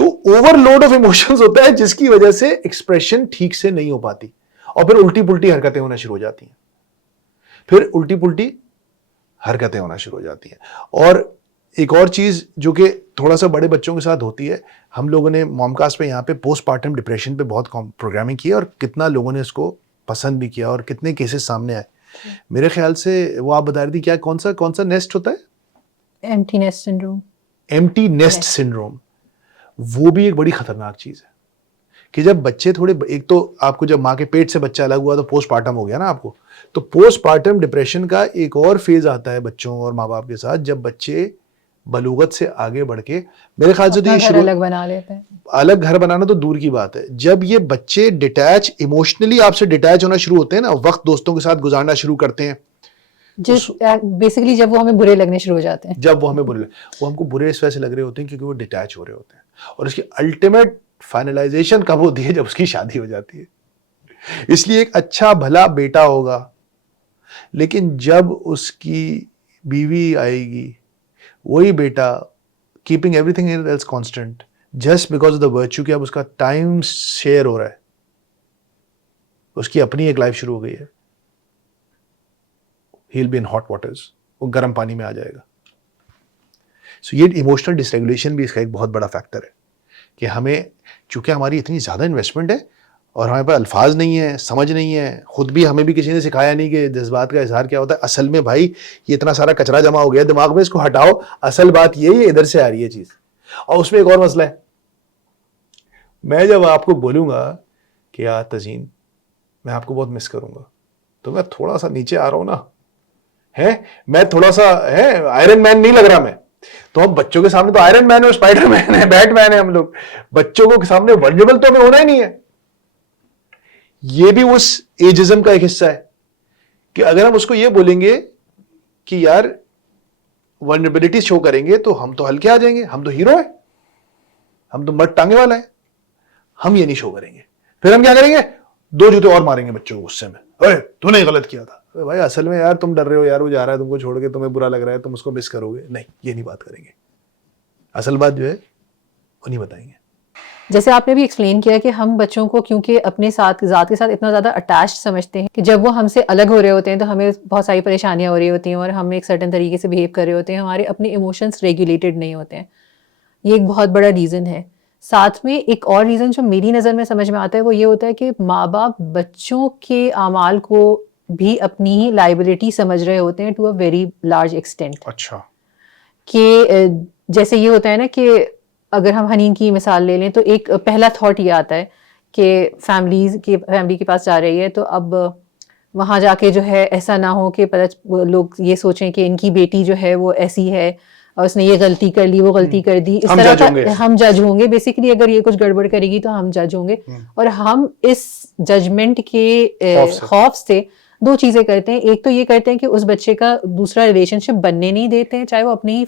تو اوور لوڈ آف ایموشنز ہوتا ہے جس کی وجہ سے ایکسپریشن ٹھیک سے نہیں ہو پاتی اور پھر الٹی پلٹی حرکتیں ہونا شروع ہو جاتی ہیں. اور ایک اور چیز جو کہ تھوڑا سا بڑے بچوں کے ساتھ ہوتی ہے, ہم لوگوں نے مومکاسٹ پہ یہاں پہ پوسٹ پارٹم ڈپریشن پہ بہت پروگرامنگ کی اور کتنا لوگوں نے اس کو پسند بھی کیا اور کتنے کیسز سامنے آئے. میرے خیال سے وہ آپ بتا رہی تھی کیا کون سا نیسٹ ہوتا ہے؟ Empty nest syndrome. Empty nest syndrome, وہ بھی ایک بڑی خطرناک چیز ہے کہ جب بچے تھوڑے, ایک تو آپ کو جب ماں کے پیٹ سے بچہ الگ ہوا تو پوسٹ پارٹم ہو گیا نا آپ کو, تو پوسٹ پارٹم ڈپریشن کا ایک اور فیز آتا ہے بچوں اور ماں باپ کے ساتھ جب بچے بلوغت سے آگے بڑھ کے, میرے خیال سے تو یہ الگ بنا لیتے ہیں. الگ گھر بنانا تو دور کی بات ہے, جب یہ بچے ڈیٹیچ ایموشنلی آپ سے ڈیٹیچ ہونا شروع ہوتے ہیں نا, وقت دوستوں کے ساتھ گزارنا شروع کرتے ہیں, بیسیکلی جب وہ ہمیں برے لگنے شروع ہو جاتے ہیں, جب وہ ہمیں وہ ہم کو برے اس وجہ سے لگ رہے ہوتے ہیں کیونکہ وہ ڈیٹیچ ہو رہے ہوتے ہیں, اور اس کی الٹیمیٹ فائنلائزیشن کب ہوتی ہے؟ جب اس کی شادی ہو جاتی ہے. اس لیے ایک اچھا بھلا بیٹا ہوگا, لیکن جب اس کی بیوی آئے گی, وہی بیٹا keeping everything else constant just because of the virtue کہ اب اس کا ٹائم شیئر ہو رہا ہے, اس کی اپنی ایک لائف شروع ہو گئی ہے, he'll be in hot waters, وہ گرم پانی میں آ جائے گا. سو یہ ایموشنل ڈس ریگولیشن بھی اس کا ایک بہت بڑا فیکٹر ہے کہ ہمیں, چونکہ ہماری اتنی زیادہ انویسٹمنٹ ہے اور ہمارے پاس الفاظ نہیں ہے, سمجھ نہیں ہے, خود بھی ہمیں بھی کسی نے سکھایا نہیں کہ جذبات کا اظہار کیا ہوتا ہے. اصل میں بھائی یہ اتنا سارا کچرا جمع ہو گیا دماغ میں, اس کو ہٹاؤ, اصل بات یہ ادھر سے آ رہی ہے چیز. اور اس میں ایک اور مسئلہ ہے, میں جب آپ کو بولوں گا کہ یار تزین میں آپ کو بہت مس کروں گا, تو میں تھوڑا سا نیچے آ رہا ہوں نا, میں تھوڑا سا آئرن مین نہیں لگ رہا میں, تو ہم بچوں کے سامنے تو آئرن مین ہے, اسپائڈر مین ہے, بیٹ مین ہے, ہم لوگ بچوں کو سامنے ولنریبل تو ہمیں ہونا ہی نہیں ہے. یہ بھی اس ایجزم کا ایک حصہ ہے کہ اگر ہم اس کو یہ بولیں گے کہ یار ولنریبلٹی شو کریں گے تو ہم تو ہلکے آ جائیں گے, ہم تو ہیرو ہیں, ہم تو مرد ٹانگے والا ہے, ہم یہ نہیں شو کریں گے. پھر ہم کیا کریں گے؟ 2 جوتے اور ماریں گے بچوں کو غصے میں, اوے تو نے غلط کیا تھا. بھائی اصل میں یار تم ڈر رہے ہو, یار وہ جا رہا ہے تم کو چھوڑ کے, تمہیں برا لگ رہا ہے, تم اس کو مس کرو گے. نہیں, یہ نہیں بات کریں گے, اصل بات جو ہے وہ نہیں بتائیں گے. جیسے آپ نے بھی ایکسپلین کیا کہ ہم بچوں کو کیونکہ اپنے ساتھ ذات کے ساتھ اتنا زیادہ اٹیچ سمجھتے ہیں کہ جب وہ ہم سے الگ ہو رہے ہوتے ہیں تو ہمیں بہت ساری پریشانیاں ہو رہی ہوتی ہیں اور ہم ایک سرٹن طریقے سے بہیو کر رہے ہوتے ہیں, ہمارے اپنے ایموشنس ریگولیٹڈ نہیں ہوتے ہیں. یہ ایک بہت بڑا ریزن ہے. ساتھ میں ایک اور ریزن جو میری نظر میں سمجھ میں آتا ہے وہ یہ ہوتا ہے کہ ماں باپ بچوں کے اعمال کو بھی اپنی ہی لائبلٹی سمجھ رہے ہوتے ہیں to a very large extent. اچھا, کہ جیسے یہ ہوتا ہے نا کہ اگر ہم حنین کی مثال لے لیں تو ایک پہلا تھاٹ یہ آتا ہے کہ فیملی کے پاس جا رہی ہے تو اب وہاں جا کے جو ہے ایسا نہ ہو کہ لوگ یہ سوچیں کہ ان کی بیٹی جو ہے وہ ایسی ہے اور اس نے یہ غلطی کر لی, وہ غلطی کر دی, اس طرح کا ہم جج ہوں گے. بیسیکلی اگر یہ کچھ گڑبڑ کرے گی تو ہم جج ہوں گے, اور ہم اس ججمنٹ کے خوف سے 2 چیزیں کرتے ہیں. ایک تو یہ کرتے ہیں کہ اس بچے کا دوسرا ریلیشن شپ بننے نہیں دیتے ہیں, چاہے وہ اپنی ہی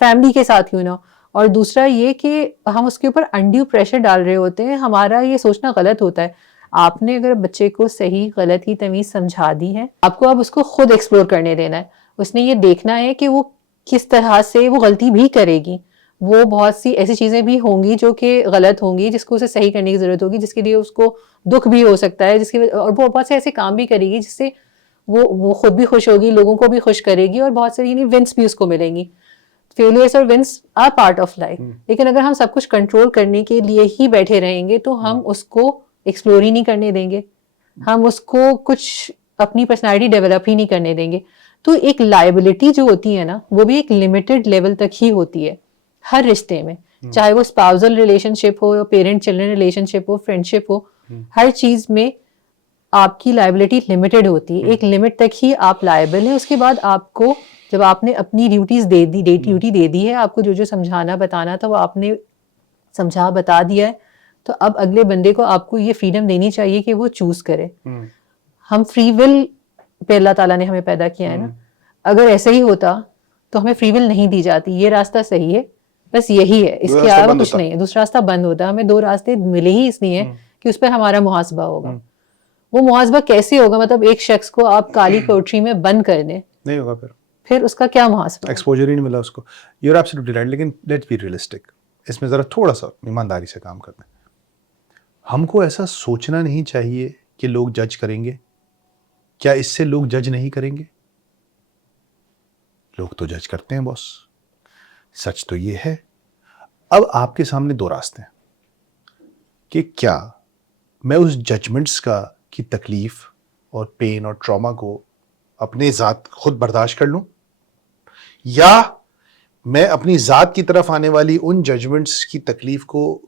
فیملی کے ساتھ کیوں نہ. اور دوسرا یہ کہ ہم اس کے اوپر انڈیو پریشر ڈال رہے ہوتے ہیں. ہمارا یہ سوچنا غلط ہوتا ہے. آپ نے اگر بچے کو صحیح غلط کی تمیز سمجھا دی ہے, آپ کو اب اس کو خود ایکسپلور کرنے دینا ہے. اس نے یہ دیکھنا ہے کہ وہ کس طرح سے وہ غلطی بھی کرے گی. وہ بہت سی ایسی چیزیں بھی ہوں گی جو کہ غلط ہوں گی, جس کو اسے صحیح کرنے کی ضرورت ہوگی, جس کے لیے اس کو دکھ بھی ہو سکتا ہے, اور وہ بہت سے ایسے کام بھی کرے گی جس سے وہ خود بھی خوش ہوگی, لوگوں کو بھی خوش کرے گی, اور بہت ساری ونس بھی اس کو ملیں گی. فیلئرس اور wins are part of life. لیکن اگر ہم سب کچھ کنٹرول کرنے کے لیے ہی بیٹھے رہیں گے تو ہم اس کو ایکسپلور ہی نہیں کرنے دیں گے, ہم اس کو کچھ اپنی پرسنالٹی ڈیولپ ہی نہیں کرنے دیں گے. تو ایک لائبلٹی جو ہوتی ہے نا, وہ بھی ایک لمیٹڈ لیول تک ہی ہوتی ہے ہر رشتے میں, چاہے وہ اسپاؤزل ریلیشن شپ ہو, پیرنٹ چلڈرن ریلیشن شپ ہو, فرینڈ شپ ہو, ہر چیز میں آپ کی لائبلٹی لمیٹڈ ہوتی ہے. ایک لمٹ تک ہی آپ لائبل ہیں. اس کے بعد آپ کو جب آپ نے اپنی ڈیوٹی دے دی ہے, آپ کو جو سمجھانا بتانا تھا وہ آپ نے سمجھا بتا دیا ہے, تو اب اگلے بندے کو آپ کو یہ فریڈم دینی چاہیے کہ وہ چوز کرے. ہم فری ول پہ اللہ تعالیٰ نے ہمیں پیدا کیا ہے نا, اگر ایسا ہی ہوتا تو ہمیں فری ول نہیں دی جاتی. یہ راستہ صحیح ہے, بس یہی ہے, اس کے علاوہ کچھ نہیں ہے. دوسرا راستہ بند ہوتا. ہمیں 2 راستے ملے ہی اس لیے کہ اس پہ ہمارا محاسبہ ہوگا. وہ محاسبہ کیسے ہوگا؟ مطلب ایک شخص کو آپ کالی کوٹری میں بند کر دیں, نہیں ہوگا, پھر اس کا کیا محاسبہ؟ ایکسپوجر ہی نہیں ملا اس کو. You are absolutely right. لیکن لیٹس بی ریئلسٹک. اس میں ذرا تھوڑا سا ایمانداری سے کام کرتے ہیں. ہم کو ایسا سوچنا نہیں چاہیے کہ لوگ جج کریں گے. کیا اس سے لوگ جج نہیں کریں گے؟ لوگ تو جج کرتے ہیں باس. سچ تو یہ ہے. اب آپ کے سامنے دو راستے ہیں کہ کیا میں اس ججمنٹس کی تکلیف اور پین اور ٹراما کو اپنے ذات خود برداشت کر لوں، یا میں اپنی ذات کی طرف آنے والی ان ججمنٹس کی تکلیف کو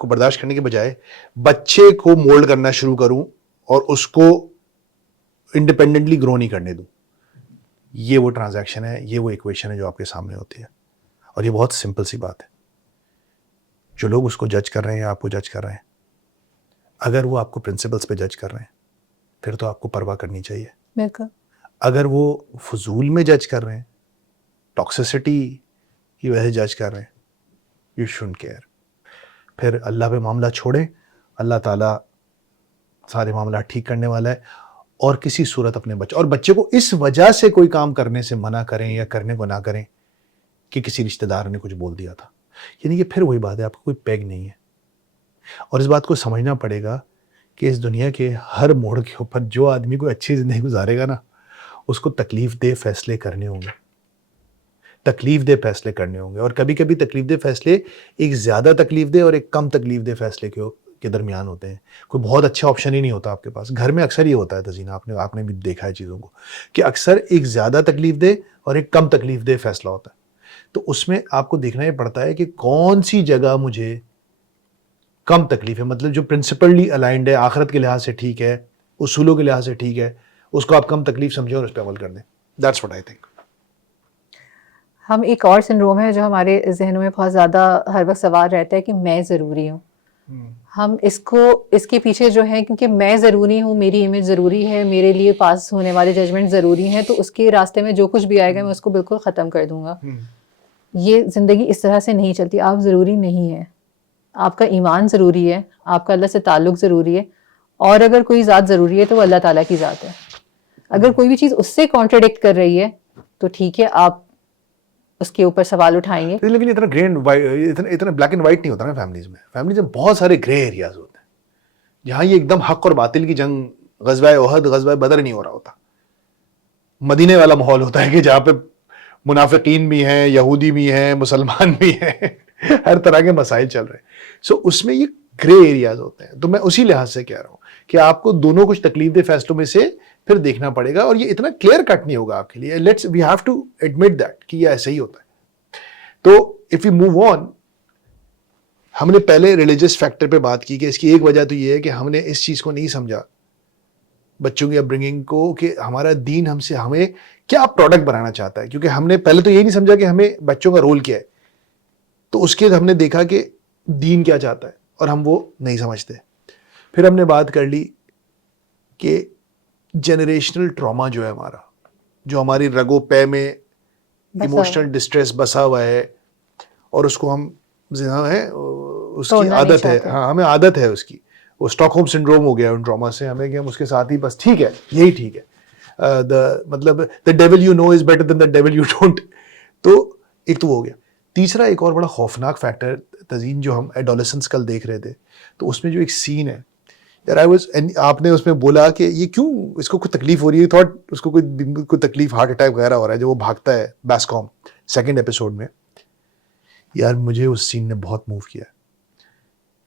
برداشت کرنے کے بجائے بچے کو مولڈ کرنا شروع کروں اور اس کو انڈیپینڈنٹلی گرو نہیں کرنے دوں. یہ وہ ٹرانزیکشن ہے، یہ وہ ایکویشن ہے جو آپ کے سامنے ہوتی ہے. اور یہ بہت سمپل سی بات ہے. جو لوگ اس کو جج کر رہے ہیں یا آپ کو جج کر رہے ہیں، اگر وہ آپ کو پرنسپلس پہ جج کر رہے ہیں پھر تو آپ کو پرواہ کرنی چاہیے. بالکل. اگر وہ فضول میں جج کر رہے ہیں، ٹاکسیسٹی کی وجہ سے جج کر رہے ہیں، یو شوڈنٹ کیئر. پھر اللہ پہ معاملہ چھوڑیں. اللہ تعالیٰ سارے معاملات ٹھیک کرنے والا ہے. اور کسی صورت اپنے بچے کو اس وجہ سے کوئی کام کرنے سے منع کریں یا کرنے کو نہ کریں کہ کسی رشتہ دار نے کچھ بول دیا تھا. یعنی کہ پھر وہی بات ہے، آپ کو کوئی پیگ نہیں ہے. اور اس بات کو سمجھنا پڑے گا کہ اس دنیا کے ہر موڑ کے اوپر جو آدمی کوئی اچھی زندگی گزارے گا نا، اس کو تکلیف دہ فیصلے کرنے ہوں گے. تکلیف دہ فیصلے کرنے ہوں گے. اور کبھی کبھی تکلیف دہ فیصلے ایک زیادہ تکلیف دہ اور ایک کم تکلیف دہ فیصلے کے درمیان ہوتے ہیں. کوئی بہت اچھا آپشن ہی نہیں ہوتا آپ کے پاس. گھر میں اکثر یہ ہوتا ہے تزین، آپ نے بھی دیکھا ہے چیزوں کو، کہ اکثر ایک زیادہ تکلیف دہ اور ایک کم تکلیف دہ فیصلہ ہوتا ہے. تو اس میں آپ کو دیکھنا یہ پڑتا ہے کہ کون سی جگہ مجھے کم تکلیف ہے، مطلب جو پرنسپلی الائنڈ ہے، آخرت کے لحاظ سے ٹھیک ہے، اصولوں کے لحاظ سے ٹھیک ہے، اس کو آپ کم تکلیف سمجھیں اور اس پہ عمل کر دیں. That's what I think. ہم ایک اور سنڈروم ہے جو ہمارے ذہنوں میں بہت زیادہ ہر وقت سوال رہتا ہے کہ میں ضروری ہوں. ہم اس کے پیچھے جو ہے، کیونکہ میں ضروری ہوں، میری امیج ضروری ہے، میرے لیے پاس ہونے والے ججمنٹ ضروری ہیں، تو اس کے راستے میں جو کچھ بھی آئے گا میں اس کو بالکل ختم کر دوں گا. یہ زندگی اس طرح سے نہیں چلتی. آپ ضروری نہیں ہے. آپ کا ایمان ضروری ہے، آپ کا اللہ سے تعلق ضروری ہے، اور اگر کوئی ذات ضروری ہے تو وہ اللہ تعالیٰ کی ذات ہے. اگر کوئی بھی چیز اس سے کانٹراڈکٹ کر رہی ہے تو ٹھیک ہے، آپ اس کے اوپر سوال اٹھائیں گے. لیکن اتنا گرے اتنا بلیک اینڈ وائٹ نہیں ہوتا نا فیملیز میں بہت سارے گرے ایریاز ہوتے ہیں جہاں یہ ایک دم حق اور باطل کی جنگ، غزوہ احد، غزوہ بدر نہیں ہو رہا ہوتا. مدینے والا ماحول ہوتا ہے کہ جہاں پہ منافقین بھی ہیں، یہودی بھی ہیں، مسلمان بھی ہیں، ہر طرح کے مسائل چل رہے ہیں. سو اس میں یہ گرے ایریاز ہوتے ہیں. تو میں اسی لحاظ سے کہہ رہا ہوں کہ آپ کو دونوں کچھ تکلیف دہ فیصلوں میں سے پھر دیکھنا پڑے گا، اور یہ اتنا کلیئر کٹ نہیں ہوگا آپ کے لیے. We have to admit that کہ یہ ایسے ہی ہوتا ہے. تو اف یو موو آن، ہم نے پہلے ریلیجس فیکٹر پہ بات کی کہ اس کی ایک وجہ تو یہ ہے کہ ہم نے اس چیز کو نہیں سمجھا بچوں کی اپ برنگنگ کو کہ ہمارا دین ہمیں کیا پروڈکٹ بنانا چاہتا ہے. کیونکہ ہم نے پہلے تو یہ نہیں سمجھا کہ ہمیں بچوں کا رول کیا ہے، تو اس کے ہم نے دیکھا کہ دین کیا چاہتا ہے اور ہم وہ نہیں سمجھتے. پھر ہم نے بات کر لی کہ جنریشنل ٹراما جو ہے ہمارا، جو ہماری رگو پے میں ایموشنل ڈسٹریس بسا ہوا ہے، اور اس کو ہم اس کی عادت ہے، ہاں ہمیں عادت ہے اس کی. وہ اسٹاک ہوم سنڈروم ہو گیا ان ٹراما سے ہمیں، کہ ہم اس کے ساتھ ہی بس ٹھیک ہے، یہی ٹھیک ہے. مطلب the devil you know is better than the devil you don't. تو ایک تو وہ ہو گیا. تیسرا ایک اور بڑا خوفناک فیکٹر تزین جو ہم ایڈولیسنس کل دیکھ رہے تھے، تو اس میں جو ایک سین ہے یار، آپ نے اس میں بولا کہ یہ کیوں اس کو کوئی تکلیف ہو رہی ہے، تھاٹ اس کو کوئی تکلیف، ہارٹ اٹیک وغیرہ ہو رہا ہے، جو وہ بھاگتا ہے بیسکوم سیکنڈ ایپیسوڈ میں. یار مجھے اس سین نے بہت موو کیا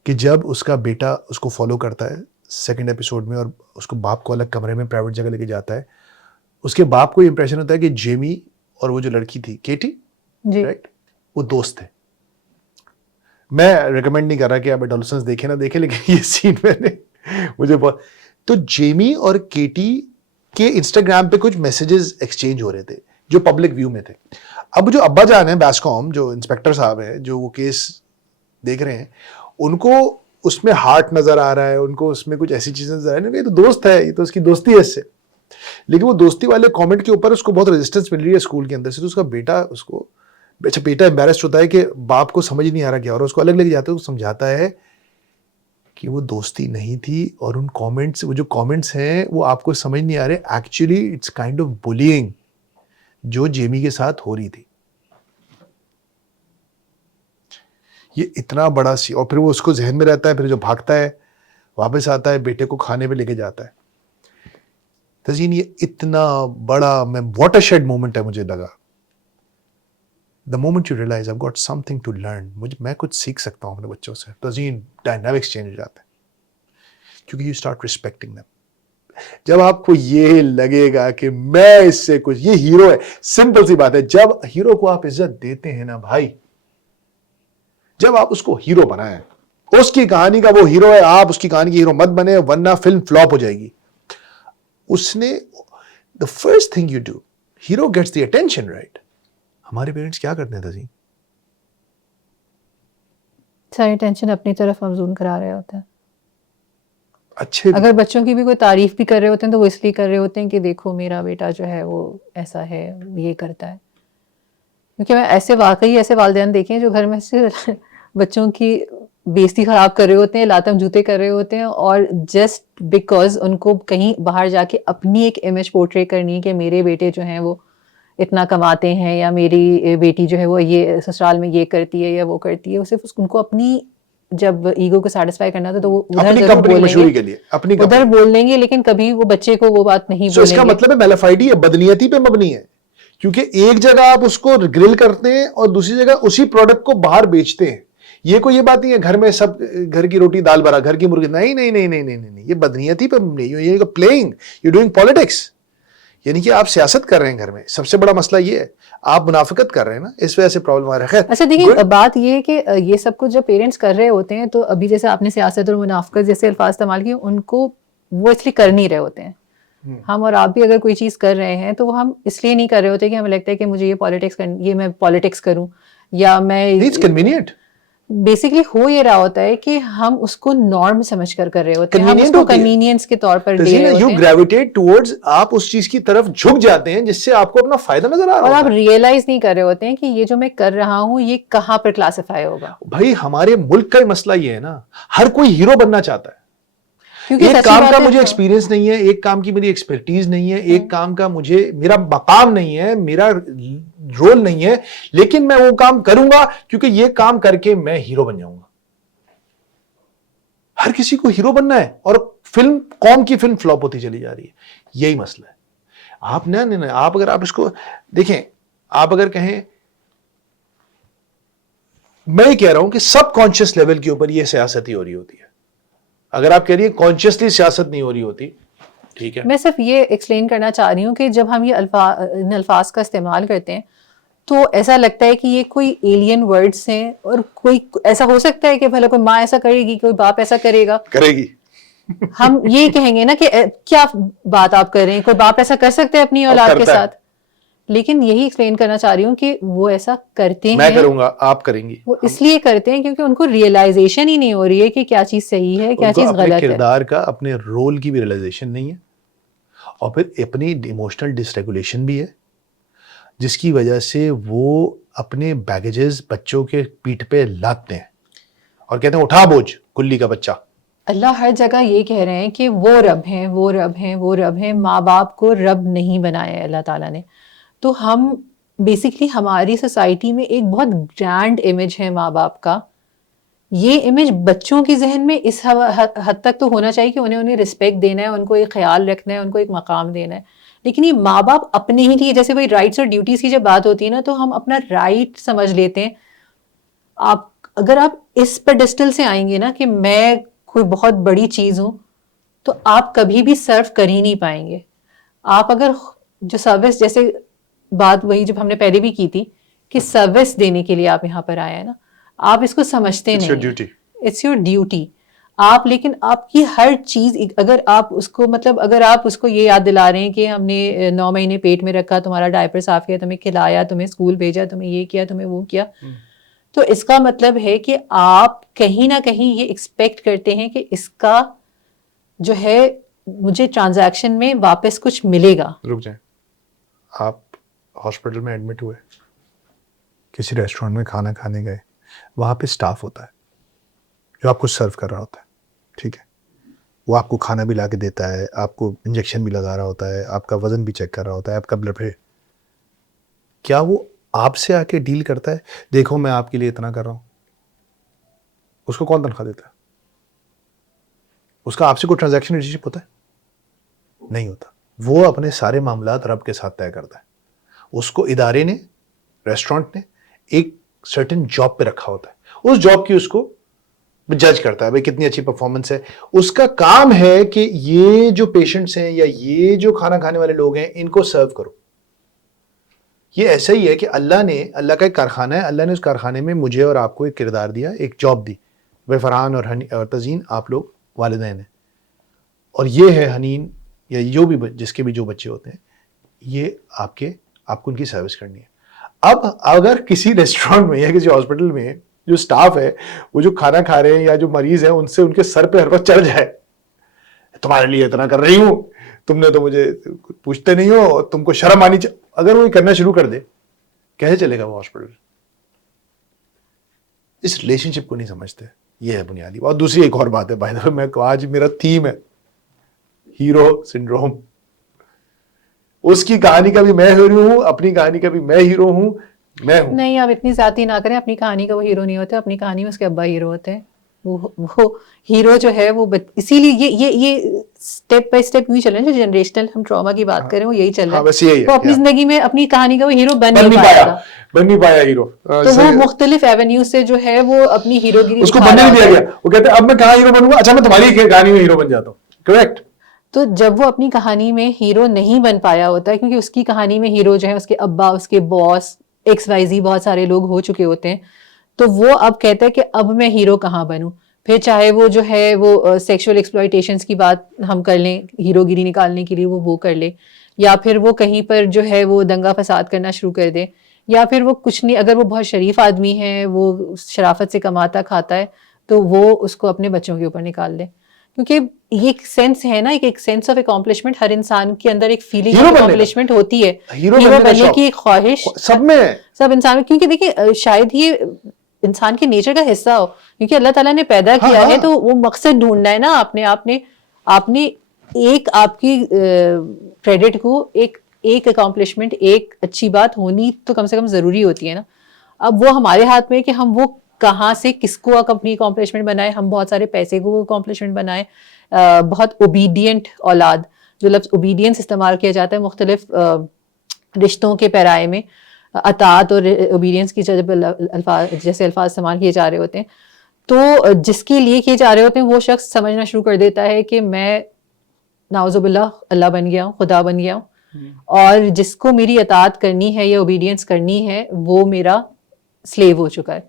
کہ جب اس کا بیٹا اس کو فالو کرتا ہے سیکنڈ ایپیسوڈ میں، اور اس کو باپ کو الگ کمرے میں پرائیویٹ جگہ لے کے جاتا ہے، اس کے باپ کو یہ امپریشن ہوتا ہے کہ جیمی اور وہ جو لڑکی تھی کیٹی، رائٹ، وہ دوست تھے. میں ریکمینڈ نہیں کر رہا کہ آپ ایڈولسنس دیکھیں نہ دیکھیں، لیکن یہ سین میں نے مجھے بہت، تو جیمی اور کیٹی کے انسٹاگرام پہ کچھ میسیجز ایکسچینج ہو رہے تھے جو پبلک ویو میں تھے. اب جو ابا جان ہیں بیسکوم، جو انسپیکٹر صاحب ہیں جو وہ کیس دیکھ رہے ہیں، ان کو اس میں ہارٹ نظر آ رہا ہے، ان کو اس میں کچھ ایسی چیزیں نظر آ رہی ہیں. یہ تو دوست ہے، یہ تو اس کی دوستی ہے اس سے. لیکن وہ دوستی والے کامنٹ کے اوپر اس کو بہت ریزسٹنس مل رہی ہے اسکول کے اندر سے. تو اس کا بیٹا اس کو، اچھا بیٹا امبیرسڈ ہوتا ہے کہ باپ کو سمجھ نہیں آ رہا کیا، اور اس کو الگ لے کے جاتا ہے. وہ سمجھاتا ہے کہ وہ دوستی نہیں تھی، اور ان کامنٹس، وہ جو کامنٹس ہیں وہ آپ کو سمجھ نہیں آ رہے، ایکچولی اٹس کائنڈ آف بولینگ جو جیمی کے ساتھ ہو رہی تھی. یہ اتنا بڑا سی, اور پھر وہ اس کو ذہن میں رہتا ہے, پھر جو بھاگتا ہے واپس آتا ہے بیٹے کو کھانے پہ لے کے جاتا ہے. تزین یہ اتنا بڑا میں واٹر شیڈ مومنٹ ہے مجھے لگا. The moment you realise I got something to learn, میں کچھ سیکھ سکتا ہوں اپنے بچوں سے. تزین ڈائنامکس چینج ہو جاتے ہیں کیونکہ یو اسٹارٹ ریسپیکٹنگ دیم. جب آپ کو یہ لگے گا کہ میں اس سے کچھ, یہ ہیرو ہے, سمپل سی بات ہے, جب ہیرو کو آپ عزت دیتے ہیں نا بھائی, جب آپ اس کو ہیرو بنائیں, اس کی کہانی کا وہ ہیرو ہے, آپ اس کی کہانی کی ہیرو مت بنے ورنہ فلم فلاپ ہو جائے گی. اس نے the first thing you do, hero gets the attention, right? ہمارے پیرنٹس کیا کرتے ہیں تزین, ساری ٹینشن اپنی طرف مبذول کرا رہے ہوتے ہیں. اچھے اگر بچوں کی بھی کوئی تعریف بھی کر رہے ہوتے ہیں تو وہ اس لیے کر رہے ہوتے ہیں کہ دیکھو میرا بیٹا جو ہے وہ ایسا ہے, یہ کرتا ہے. کیونکہ میں ایسے والدین دیکھے ہیں جو گھر میں سے بچوں کی بےزتی خراب کر رہے ہوتے ہیں, لاتم جوتے کر رہے ہوتے ہیں, اور جسٹ بیکاز ان کو کہیں باہر جا کے اپنی ایک امیج پورٹری کرنی ہے کہ میرے بیٹے جو ہیں وہ اتنا کماتے ہیں, یا میری بیٹی جو ہے وہ یہ سسرال میں یہ کرتی ہے یا وہ کرتی ہے. صرف ان کو اپنی جب ایگو کو سیٹسفائی کرنا تھا تو وہ ادھر اپنی ضرور کمپنی بول لیں مشہوری گے, کے لیے اپنی ادھر کمپنی. بول لیں گے, لیکن کبھی وہ بچے کو وہ بات نہیں سو اس کا بولیں گے. مطلب ہے میلافائڈی ہے, بدنیتی پہ مبنی ہے, کیونکہ ایک جگہ آپ اس کو گرل کرتے ہیں اور دوسری جگہ اسی پروڈکٹ کو باہر بیچتے ہیں. یہ کوئی یہ بات نہیں ہے گھر میں سب گھر کی روٹی دال بھرا, گھر کی مرغی, نہیں نہیں نہیں نہیں نہیں نہیں, یہ بدنیتی پہ مبنی ہے. یہ پلئنگ, یو ڈوئنگ پالیٹکس, یعنی کہ آپ سیاست کر رہے ہیں گھر میں. سب سے بڑا مسئلہ یہ ہے آپ منافقت کر رہے ہیں نا, اس وجہ سے پرابلم آ رہا ہے. خیر اچھا دیکھیے, بات یہ ہے کہ یہ سب کچھ جب پیرنٹس کر رہے ہوتے ہیں تو ابھی جیسے آپ نے سیاست اور منافقت جیسے الفاظ استعمال کیے, ان کو وہ اس لیے کر نہیں رہے ہوتے ہیں. ہم اور آپ بھی اگر کوئی چیز کر رہے ہیں تو وہ ہم اس لیے نہیں کر رہے ہوتے کہ ہمیں لگتا ہے کہ مجھے یہ میں پالیٹکس کروں, یا میں اٹس کنوینئنٹ. بیسکلی ہو یہ رہا ہوتا ہے کہ ہم اس کو نارم سمجھ کر رہے ہوتے ہیں, ہم اس کو کنوینئنس کے طور پر لے رہے ہوتے یو ہیں. گریویٹیٹ ٹورڈز, آپ اس چیز کی طرف جھک جاتے ہیں جس سے آپ کو اپنا فائدہ نظر آ رہا اور ہوتا آپ ہے. ریئلائز نہیں کر رہے ہوتے ہیں کہ یہ جو میں کر رہا ہوں یہ کہاں پر کلاسیفائی ہوگا. بھائی ہمارے ملک کا مسئلہ یہ ہے نا, ہر کوئی ہیرو بننا چاہتا ہے. کیونکہ ایک سچی کام بات کا ہے, مجھے ایکسپیرینس نہیں ہے, ایک کام کی میری ایکسپرٹیز نہیں ہے, ایک کام کا میرا مقام نہیں ہے, میرا رول نہیں ہے, لیکن میں وہ کام کروں گا کیونکہ یہ کام کر کے میں ہیرو بن جاؤں گا. ہر کسی کو ہیرو بننا ہے, اور قوم کی فلم فلاپ ہوتی چلی جا رہی ہے. یہی مسئلہ ہے. آپ نہیں, آپ اگر آپ اس کو دیکھیں, آپ اگر کہیں, میں یہ کہہ رہا ہوں کہ سب کانشیس لیول کے اوپر یہ سیاست ہی ہو رہی ہوتی ہے. اگر آپ کہہ رہی ہیں کانشیسلی سیاست نہیں ہو رہی ہوتی, ٹھیک ہے. میں صرف یہ ایکسپلین کرنا چاہ رہی ہوں کہ جب ہم یہ ان الفاظ کا استعمال کرتے ہیں تو ایسا لگتا ہے کہ یہ کوئی ایلین ورڈز ہیں, اور کوئی ایسا ہو سکتا ہے کہ بھلا کوئی ماں ایسا کرے گی, کوئی باپ ایسا کرے گا, کرے گی. ہم یہ کہیں گے نا کہ کیا بات آپ کر رہے ہیں, کوئی باپ ایسا کر سکتے ہیں اپنی اولاد کے ساتھ. لیکن یہی ایکسپلین کرنا چاہ رہی ہوں کہ وہ ایسا کرتے ہیں, میں کروں گا, آپ کریں گی, وہ اس لیے کرتے ہیں کیونکہ ان کو ریئلائزیشن ہی نہیں ہو رہی ہے کہ کیا چیز صحیح ہے, کیا چیز غلط ہے. اپنے کردار کا, اپنے رول کی بھی ریئلائزیشن نہیں ہے, اور پھر اپنی ایموشنل ڈس ریگولیشن بھی ہے, جس کی وجہ سے وہ اپنے بیگیجز بچوں کے پیٹھ پہ لاتے ہیں اور کہتے ہیں اٹھا بوجھ کلی کا بچہ. اللہ ہر جگہ یہ کہہ رہے ہیں کہ وہ رب ہیں, وہ رب ہیں, وہ رب ہیں. ماں باپ کو رب نہیں بنایا ہے اللہ تعالیٰ نے. تو ہم بیسکلی ہماری سوسائٹی میں ایک بہت گرینڈ امیج ہے ماں باپ کا. یہ امیج بچوں کی ذہن میں اس حد تک تو ہونا چاہیے کہ انہیں رسپیکٹ دینا ہے, ان کو ایک خیال رکھنا ہے, ان کو ایک مقام دینا ہے. لیکن یہ ماں باپ اپنے ہی لیے, جیسے وہی رائٹس اور ڈیوٹیز کی جب بات ہوتی ہے نا, تو ہم اپنا رائٹ سمجھ لیتے ہیں. اگر آپ اس پیڈسٹل سے آئیں گے نا کہ میں کوئی بہت بڑی چیز ہوں, تو آپ کبھی بھی سرو کر ہی نہیں پائیں گے. آپ اگر جو سروس, جیسے بات وہی جب ہم نے پہلے بھی کی تھی کہ سروس دینے کے لیے آپ یہاں پر آئے ہیں نا, آپ اس کو سمجھتے نہیں ہیں, اٹس یور ڈیوٹی. آپ لیکن آپ کی ہر چیز, اگر آپ اس کو اگر آپ اس کو یہ یاد دلا رہے ہیں کہ ہم نے 9 مہینے پیٹ میں رکھا, تمہارا ڈائپر صاف کیا, تمہیں کھلایا, تمہیں اسکول بھیجا, تمہیں یہ کیا, تمہیں وہ کیا, تو اس کا مطلب ہے کہ آپ کہیں نہ کہیں یہ ایکسپیکٹ کرتے ہیں کہ اس کا جو ہے مجھے ٹرانزیکشن میں واپس کچھ ملے گا. رک جائیں, آپ ہاسپٹل میں ایڈمٹ ہوئے, کسی ریسٹورینٹ میں کھانا کھانے گئے, وہاں پہ اسٹاف ہوتا ہے جو آپ کو سرو کر رہا ہوتا ہے, ٹھیک ہے. وہ آپ کو کھانا بھی لا کے دیتا ہے, آپ کو انجیکشن بھی لگا رہا ہوتا ہے, آپ کا وزن بھی چیک کر رہا ہوتا ہے, آپ کا بلڈ پریشر. کیا وہ آپ سے آ کے ڈیل کرتا ہے, دیکھو میں آپ کے لیے اتنا کر رہا ہوں, اس کو کون تنخواہ دیتا ہے؟ اس کا آپ سے کوئی ٹرانزیکشن ریلیشن شپ ہوتا ہے؟ نہیں ہوتا. وہ اپنے سارے معاملات رب کے ساتھ طے کرتا ہے. اس کو ادارے نے, ریسٹورینٹ نے ایک سرٹن جاب پہ رکھا ہوتا ہے, اس جاب کی اس کو جج کرتا ہے بھائی کتنی اچھی پرفارمنس ہے. اس کا کام ہے کہ یہ جو پیشنٹس ہیں یا یہ جو کھانا کھانے والے لوگ ہیں ان کو سرو کرو. یہ ایسا ہی ہے کہ اللہ کا ایک کارخانہ ہے, اللہ نے اس کارخانے میں مجھے اور آپ کو ایک کردار دیا, ایک جاب دی. وہ فرحان اور تزین آپ لوگ والدین ہیں, اور یہ ہے حنین یا جو بھی جس کے بھی جو بچے ہوتے ہیں, یہ آپ کو ان کی سروس کرنی ہے. اب اگر کسی ریسٹورینٹ میں یا کسی ہاسپٹل میں جو سٹاف ہے وہ جو کھانا کھا رہے ہیں یا جو مریض ہیں ان سے ان کے سر پہ ہر وقت چڑھ جائے, تمہارے لیے اتنا کر رہی ہوں, تم نے تو مجھے پوچھتے نہیں ہو, تم کو شرم آنی چاہیے, اگر وہ کرنا شروع کر دے, کیسے چلے گا وہ ہاسپٹل؟ اس ریلیشن شپ کو نہیں سمجھتے. یہ ہے بنیادی بات. دوسری ایک اور بات ہے بائی دا وے, میں آج میرا تھیم ہے ہیرو سنڈروم. اس کی کہانی کا بھی میں ہیرو ہوں, اپنی کہانی کا بھی میں ہیرو ہوں. نہیں, آپ اتنی ذاتی نہ کریں. اپنی کہانی کا وہ ہیرو نہیں ہوتے, اپنی کہانی میں اس کے ابا ہیرو ہوتے ہیں. وہ ہیرو جو ہے وہ اسی لیے یہ اسٹیپ بائی اسٹیپ یوں چل رہا ہے. جو جنریشنل ہم ٹراما کی بات کریں وہ یہی چل رہا ہے. وہ اپنی زندگی میں اپنی کہانی کا وہ ہیرو بن نہیں پایا ہیرو, تو وہ مختلف ایونیو سے جو ہے وہ اپنی ہیرو گیری اس کو بننے نہیں دیا گیا. وہ کہتے ہیں اب میں کہاں ہیرو بنوں گا, اچھا میں تمہاری کہانی میں ہیرو بن جاتا ہوں. کریکٹ. تو جب وہ اپنی کہانی میں ہیرو نہیں بن پایا ہوتا ہے, کیونکہ اس کی کہانی میں ہیرو جو ہے اس کے ابا, اس کے باس, XYZ بہت سارے لوگ ہو چکے ہوتے ہیں, تو وہ اب کہتا ہے کہ اب میں ہیرو کہاں بنوں. پھر چاہے وہ جو ہے وہ سیکشول ایکسپلائٹیشنس کی بات ہم کر لیں, ہیرو گیری نکالنے کے لیے وہ کر لے, یا پھر وہ کہیں پر جو ہے وہ دنگا فساد کرنا شروع کر دے, یا پھر وہ کچھ نہیں, اگر وہ بہت شریف آدمی ہے, وہ شرافت سے کماتا کھاتا ہے, تو وہ اس کو اپنے بچوں کے اوپر نکال دے. کیونکہ یہ ایک سینس ہے نا, ایک سینس آف اکمپلشمنٹ, ہر انسان کے اندر ایک فیلنگ آف اکمپلشمنٹ ہوتی ہے, ہیرو بننے کی ایک خواہش سب انسان میں. کیونکہ دیکھیں شاید یہ انسان کے نیچر کا حصہ ہو, کیونکہ اللہ تعالیٰ نے پیدا کیا ہے تو وہ مقصد ڈھونڈنا ہے نا. آپ نے ایک آپ کی کریڈٹ کو ایک اکمپلشمنٹ, ایک اچھی بات ہونی تو کم سے کم ضروری ہوتی ہے نا. اب وہ ہمارے ہاتھ میں کہ ہم وہ کہاں سے کس کو اپنی اکمپلشمنٹ بنائے. ہم بہت سارے پیسے کو اکمپلشمنٹ بنائے, بہت اوبیڈینٹ اولاد, جو لفظ اوبیڈینس استعمال کیا جاتا ہے مختلف رشتوں کے پیرائے میں, اطاعت اور اوبیڈینس کی جب جیسے الفاظ استعمال کیے جا رہے ہوتے ہیں, تو جس کے لیے کیے جا رہے ہوتے ہیں وہ شخص سمجھنا شروع کر دیتا ہے کہ میں نعوذ باللہ اللہ بن گیا ہوں, خدا بن گیا ہوں, اور جس کو میری اطاعت کرنی ہے یا اوبیڈینس کرنی ہے وہ میرا سلیو ہو چکا ہے.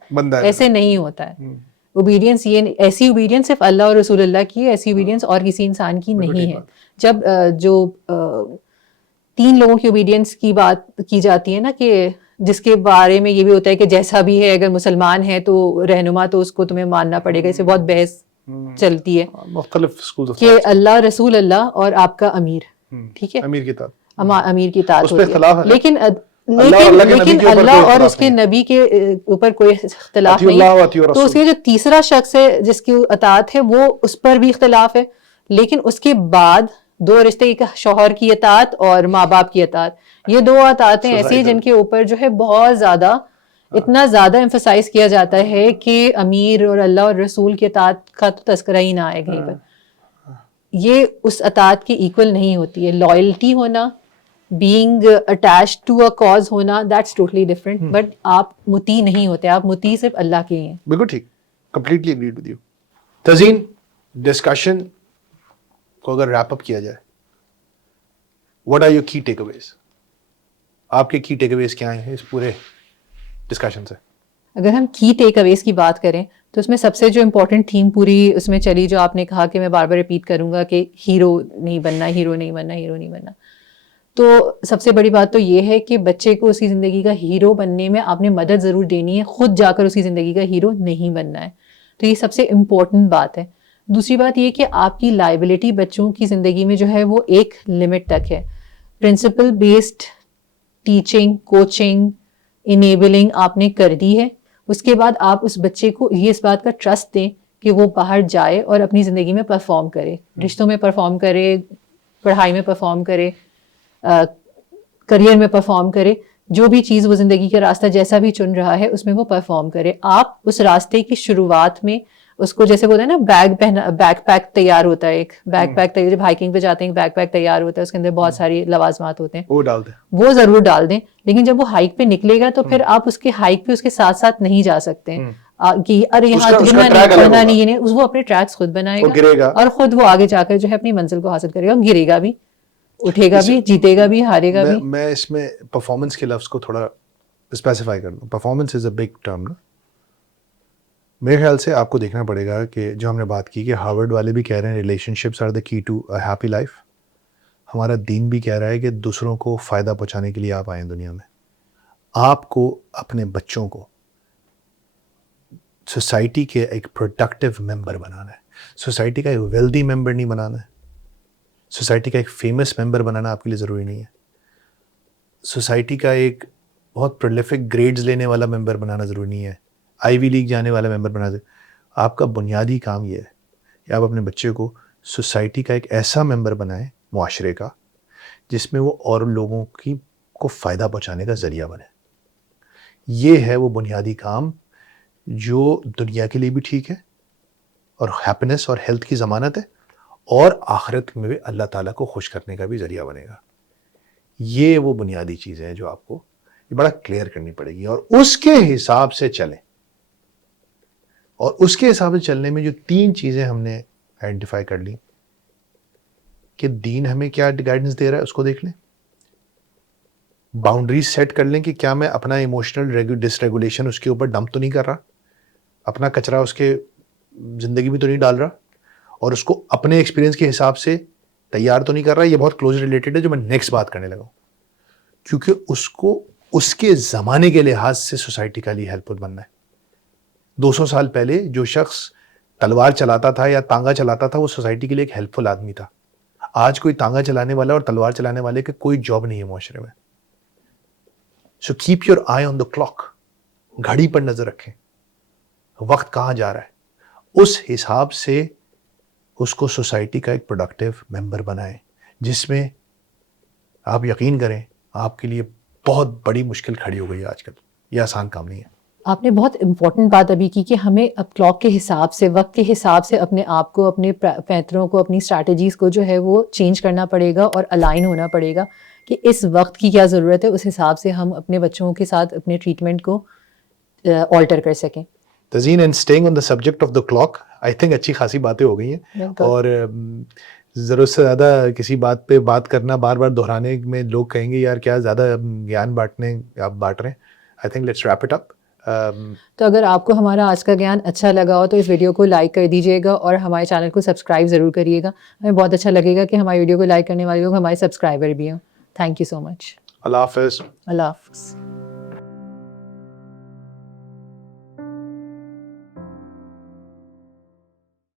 ایسے نہیں ہوتا ہے. اوبیڈینس ایسی اوبیڈینس صرف اللہ اور رسول اللہ کی ہے, ایسی اوبیڈینس اور کسی انسان کی نہیں ہے. جب جو 3 لوگوں کی اوبیڈینس کی بات کی جاتی ہے نا, کہ جس کے بارے میں یہ بھی ہوتا ہے کہ جیسا بھی ہے, اگر مسلمان ہے تو رہنما تو اس کو تمہیں ماننا پڑے گا, اسے بہت بحث چلتی ہے مختلف کہ اللہ, رسول اللہ اور آپ کا امیر, ٹھیک ہے, امیر کی طاعت, امیر کی طاعت ہوتی ہے. لیکن اللہ اور اس کے نبی کے اوپر کوئی اختلاف نہیں ہے. تو اس کے جو تیسرا شخص ہے جس کی اطاعت ہے وہ اس پر بھی اختلاف ہے. لیکن اس کے بعد 2 رشتے, ایک شوہر کی اطاعت اور ماں باپ کی اطاعت, یہ 2 اطاعتیں ایسی ہیں جن کے اوپر جو ہے بہت زیادہ, اتنا زیادہ ایمفسائز کیا جاتا ہے کہ امیر اور اللہ اور رسول کی اطاعت کا تو تذکرہ ہی نہ آئے کہیں پر. یہ اس اطاعت کی ایکول نہیں ہوتی ہے. لائلٹی ہونا, being attached to a cause ہونا, that's totally different. But آپ مطیع نہیں ہوتے, آپ مطیع صرف اللہ کے ہیں. بالکل ٹھیک, completely agreed with you. Tazeen, discussion کو اگر ریپ اپ کیا جائے, what are your key takeaways? آپ کے کی ٹیک اویز کیا ہیں اس پورے ڈسکشن سے؟ اگر ہم کی ٹیک اویز کی بات کریں تو اس میں سب سے جو امپورٹنٹ تھیم پوری اس میں چلی, جو آپ نے کہا کہ میں بار بار ریپیٹ کروں گا کہ ہیرو نہیں بننا, ہیرو نہیں بننا, ہیرو نہیں بننا. تو سب سے بڑی بات تو یہ ہے کہ بچے کو اس کی زندگی کا ہیرو بننے میں آپ نے مدد ضرور دینی ہے, خود جا کر اس کی زندگی کا ہیرو نہیں بننا ہے. تو یہ سب سے امپورٹنٹ بات ہے. دوسری بات یہ کہ آپ کی لائبلٹی بچوں کی زندگی میں جو ہے وہ ایک لمٹ تک ہے. Principle based teaching, coaching, enabling آپ نے کر دی ہے. اس کے بعد آپ اس بچے کو یہ اس بات کا ٹرسٹ دیں کہ وہ باہر جائے اور اپنی زندگی میں پرفارم کرے, رشتوں میں پرفارم کرے, پڑھائی میں پرفارم کرے, کریئر میں پرفارم کرے. جو بھی چیز وہ زندگی کا راستہ جیسا بھی چن رہا ہے اس میں وہ پرفارم کرے. آپ اس راستے کی شروعات میں اس کو جیسے بولتے ہیں نا بیک پیک تیار ہوتا ہے, ایک بیک پیک تیار, جب ہائکنگ پہ جاتے ہیں ایک بیک پیک تیار ہوتا ہے, اس کے اندر بہت ساری لوازمات ہوتے ہیں, وہ ڈال دیں, وہ ضرور ڈال دیں. لیکن جب وہ ہائک پہ نکلے گا تو پھر آپ اس کے ہائک پہ اس کے ساتھ ساتھ نہیں جا سکتے کہ ارے یہاں گرنا نہیں, یہ نہیں, وہ اپنے ٹریکس خود بنائے گا اور خود وہ آگے جا کر جو ہے اپنی منزل کو حاصل کرے گا, گرے گا بھی, اٹھے گا بھی, جیتے گا بھی, ہارے گا بھی. میں اس میں پرفارمنس کے لفظ کو تھوڑا اسپیسیفائی کر دوں. Performance is a big term نا. میرے خیال سے آپ کو دیکھنا پڑے گا کہ جو ہم نے بات کی کہ ہارورڈ والے بھی کہہ رہے ہیں ریلیشن شپس آر دا کی ٹو اے ہیپی لائف, ہمارا دین بھی کہہ رہا ہے کہ دوسروں کو فائدہ پہنچانے کے لیے آپ آئیں دنیا میں. آپ کو اپنے بچوں کو سوسائٹی کے ایک پروڈکٹیو ممبر بنانا ہے, سوسائٹی کا ایک ویلدی ممبر نہیں بنانا ہے, سوسائٹی کا ایک فیمس ممبر بنانا آپ کے لیے ضروری نہیں ہے, سوسائٹی کا ایک بہت پرولیفک گریڈز لینے والا ممبر بنانا ضروری نہیں ہے, آئی وی لیگ جانے والا ممبر بنا دے. آپ کا بنیادی کام یہ ہے کہ آپ اپنے بچے کو سوسائٹی کا ایک ایسا ممبر بنائیں معاشرے کا جس میں وہ اور لوگوں کو فائدہ پہنچانے کا ذریعہ بنے. یہ ہے وہ بنیادی کام جو دنیا کے لیے بھی ٹھیک ہے اور ہیپینس اور ہیلتھ کی ضمانت ہے, اور آخرت میں بھی اللہ تعالیٰ کو خوش کرنے کا بھی ذریعہ بنے گا. یہ وہ بنیادی چیزیں ہیں جو آپ کو یہ بڑا کلیئر کرنی پڑے گی, اور اس کے حساب سے چلیں. اور اس کے حساب سے چلنے میں جو 3 چیزیں ہم نے آئیڈینٹیفائی کر لی کہ دین ہمیں کیا گائیڈنس دے رہا ہے اس کو دیکھ لیں, باؤنڈریز سیٹ کر لیں کہ کیا میں اپنا ایموشنل ڈس ریگولیشن اس کے اوپر ڈمپ تو نہیں کر رہا, اپنا کچرا اس کے زندگی میں تو نہیں ڈال رہا, اور اس کو اپنے ایکسپیرینس کے حساب سے تیار تو نہیں کر رہا. یہ بہت کلوز ریلیٹڈ ہے جو میں نیکسٹ بات کرنے لگا ہوں, کیونکہ اس کو اس کے زمانے کے لحاظ سے سوسائٹی کا لیے ہیلپ فل بننا ہے. 200 سال پہلے جو شخص تلوار چلاتا تھا یا تانگا چلاتا تھا وہ سوسائٹی کے لیے ایک ہیلپ فل آدمی تھا. آج کوئی تانگا چلانے والا اور تلوار چلانے والے کے کوئی جاب نہیں ہے معاشرے میں. So keep your I on the clock, گھڑی پر نظر رکھیں, وقت کہاں جا رہا ہے, اس حساب سے اس کو سوسائٹی کا ایک پروڈکٹیو ممبر بنائیں, جس میں آپ یقین کریں آپ کے لیے بہت بڑی مشکل کھڑی ہو گئی ہے آج کل. یہ آسان کام نہیں ہے. آپ نے بہت امپورٹنٹ بات ابھی کی کہ ہمیں اب کلاک کے حساب سے, وقت کے حساب سے اپنے آپ کو, اپنے پیتروں کو, اپنی اسٹریٹجیز کو جو ہے وہ چینج کرنا پڑے گا اور الائن ہونا پڑے گا کہ اس وقت کی کیا ضرورت ہے, اس حساب سے ہم اپنے بچوں کے ساتھ اپنے ٹریٹمنٹ کو آلٹر کر سکیں. Tazeen, and staying on the subject of the clock, I think اچھی خاصی باتیں ہو گئی ہیں, اور ضرورت سے زیادہ کسی بات پہ بات کرنا, بار بار دہرانے میں لوگ کہیں گے یار کیا زیادہ گیان آپ بانٹ رہے ہیں. I think let's wrap it up. تو اگر آپ کو ہمارا آج کا گیان اچھا لگا ہو تو اس ویڈیو کو لائک کر دیجیے گا اور ہمارے چینل کو سبسکرائب ضرور کریے گا. ہمیں بہت اچھا لگے گا کہ ہماری ویڈیو کو لائک کرنے والے لوگ ہمارے سبسکرائبر بھی ہوں. تھینک یو سو مچ. اللہ حافظ. اللہ حافظ.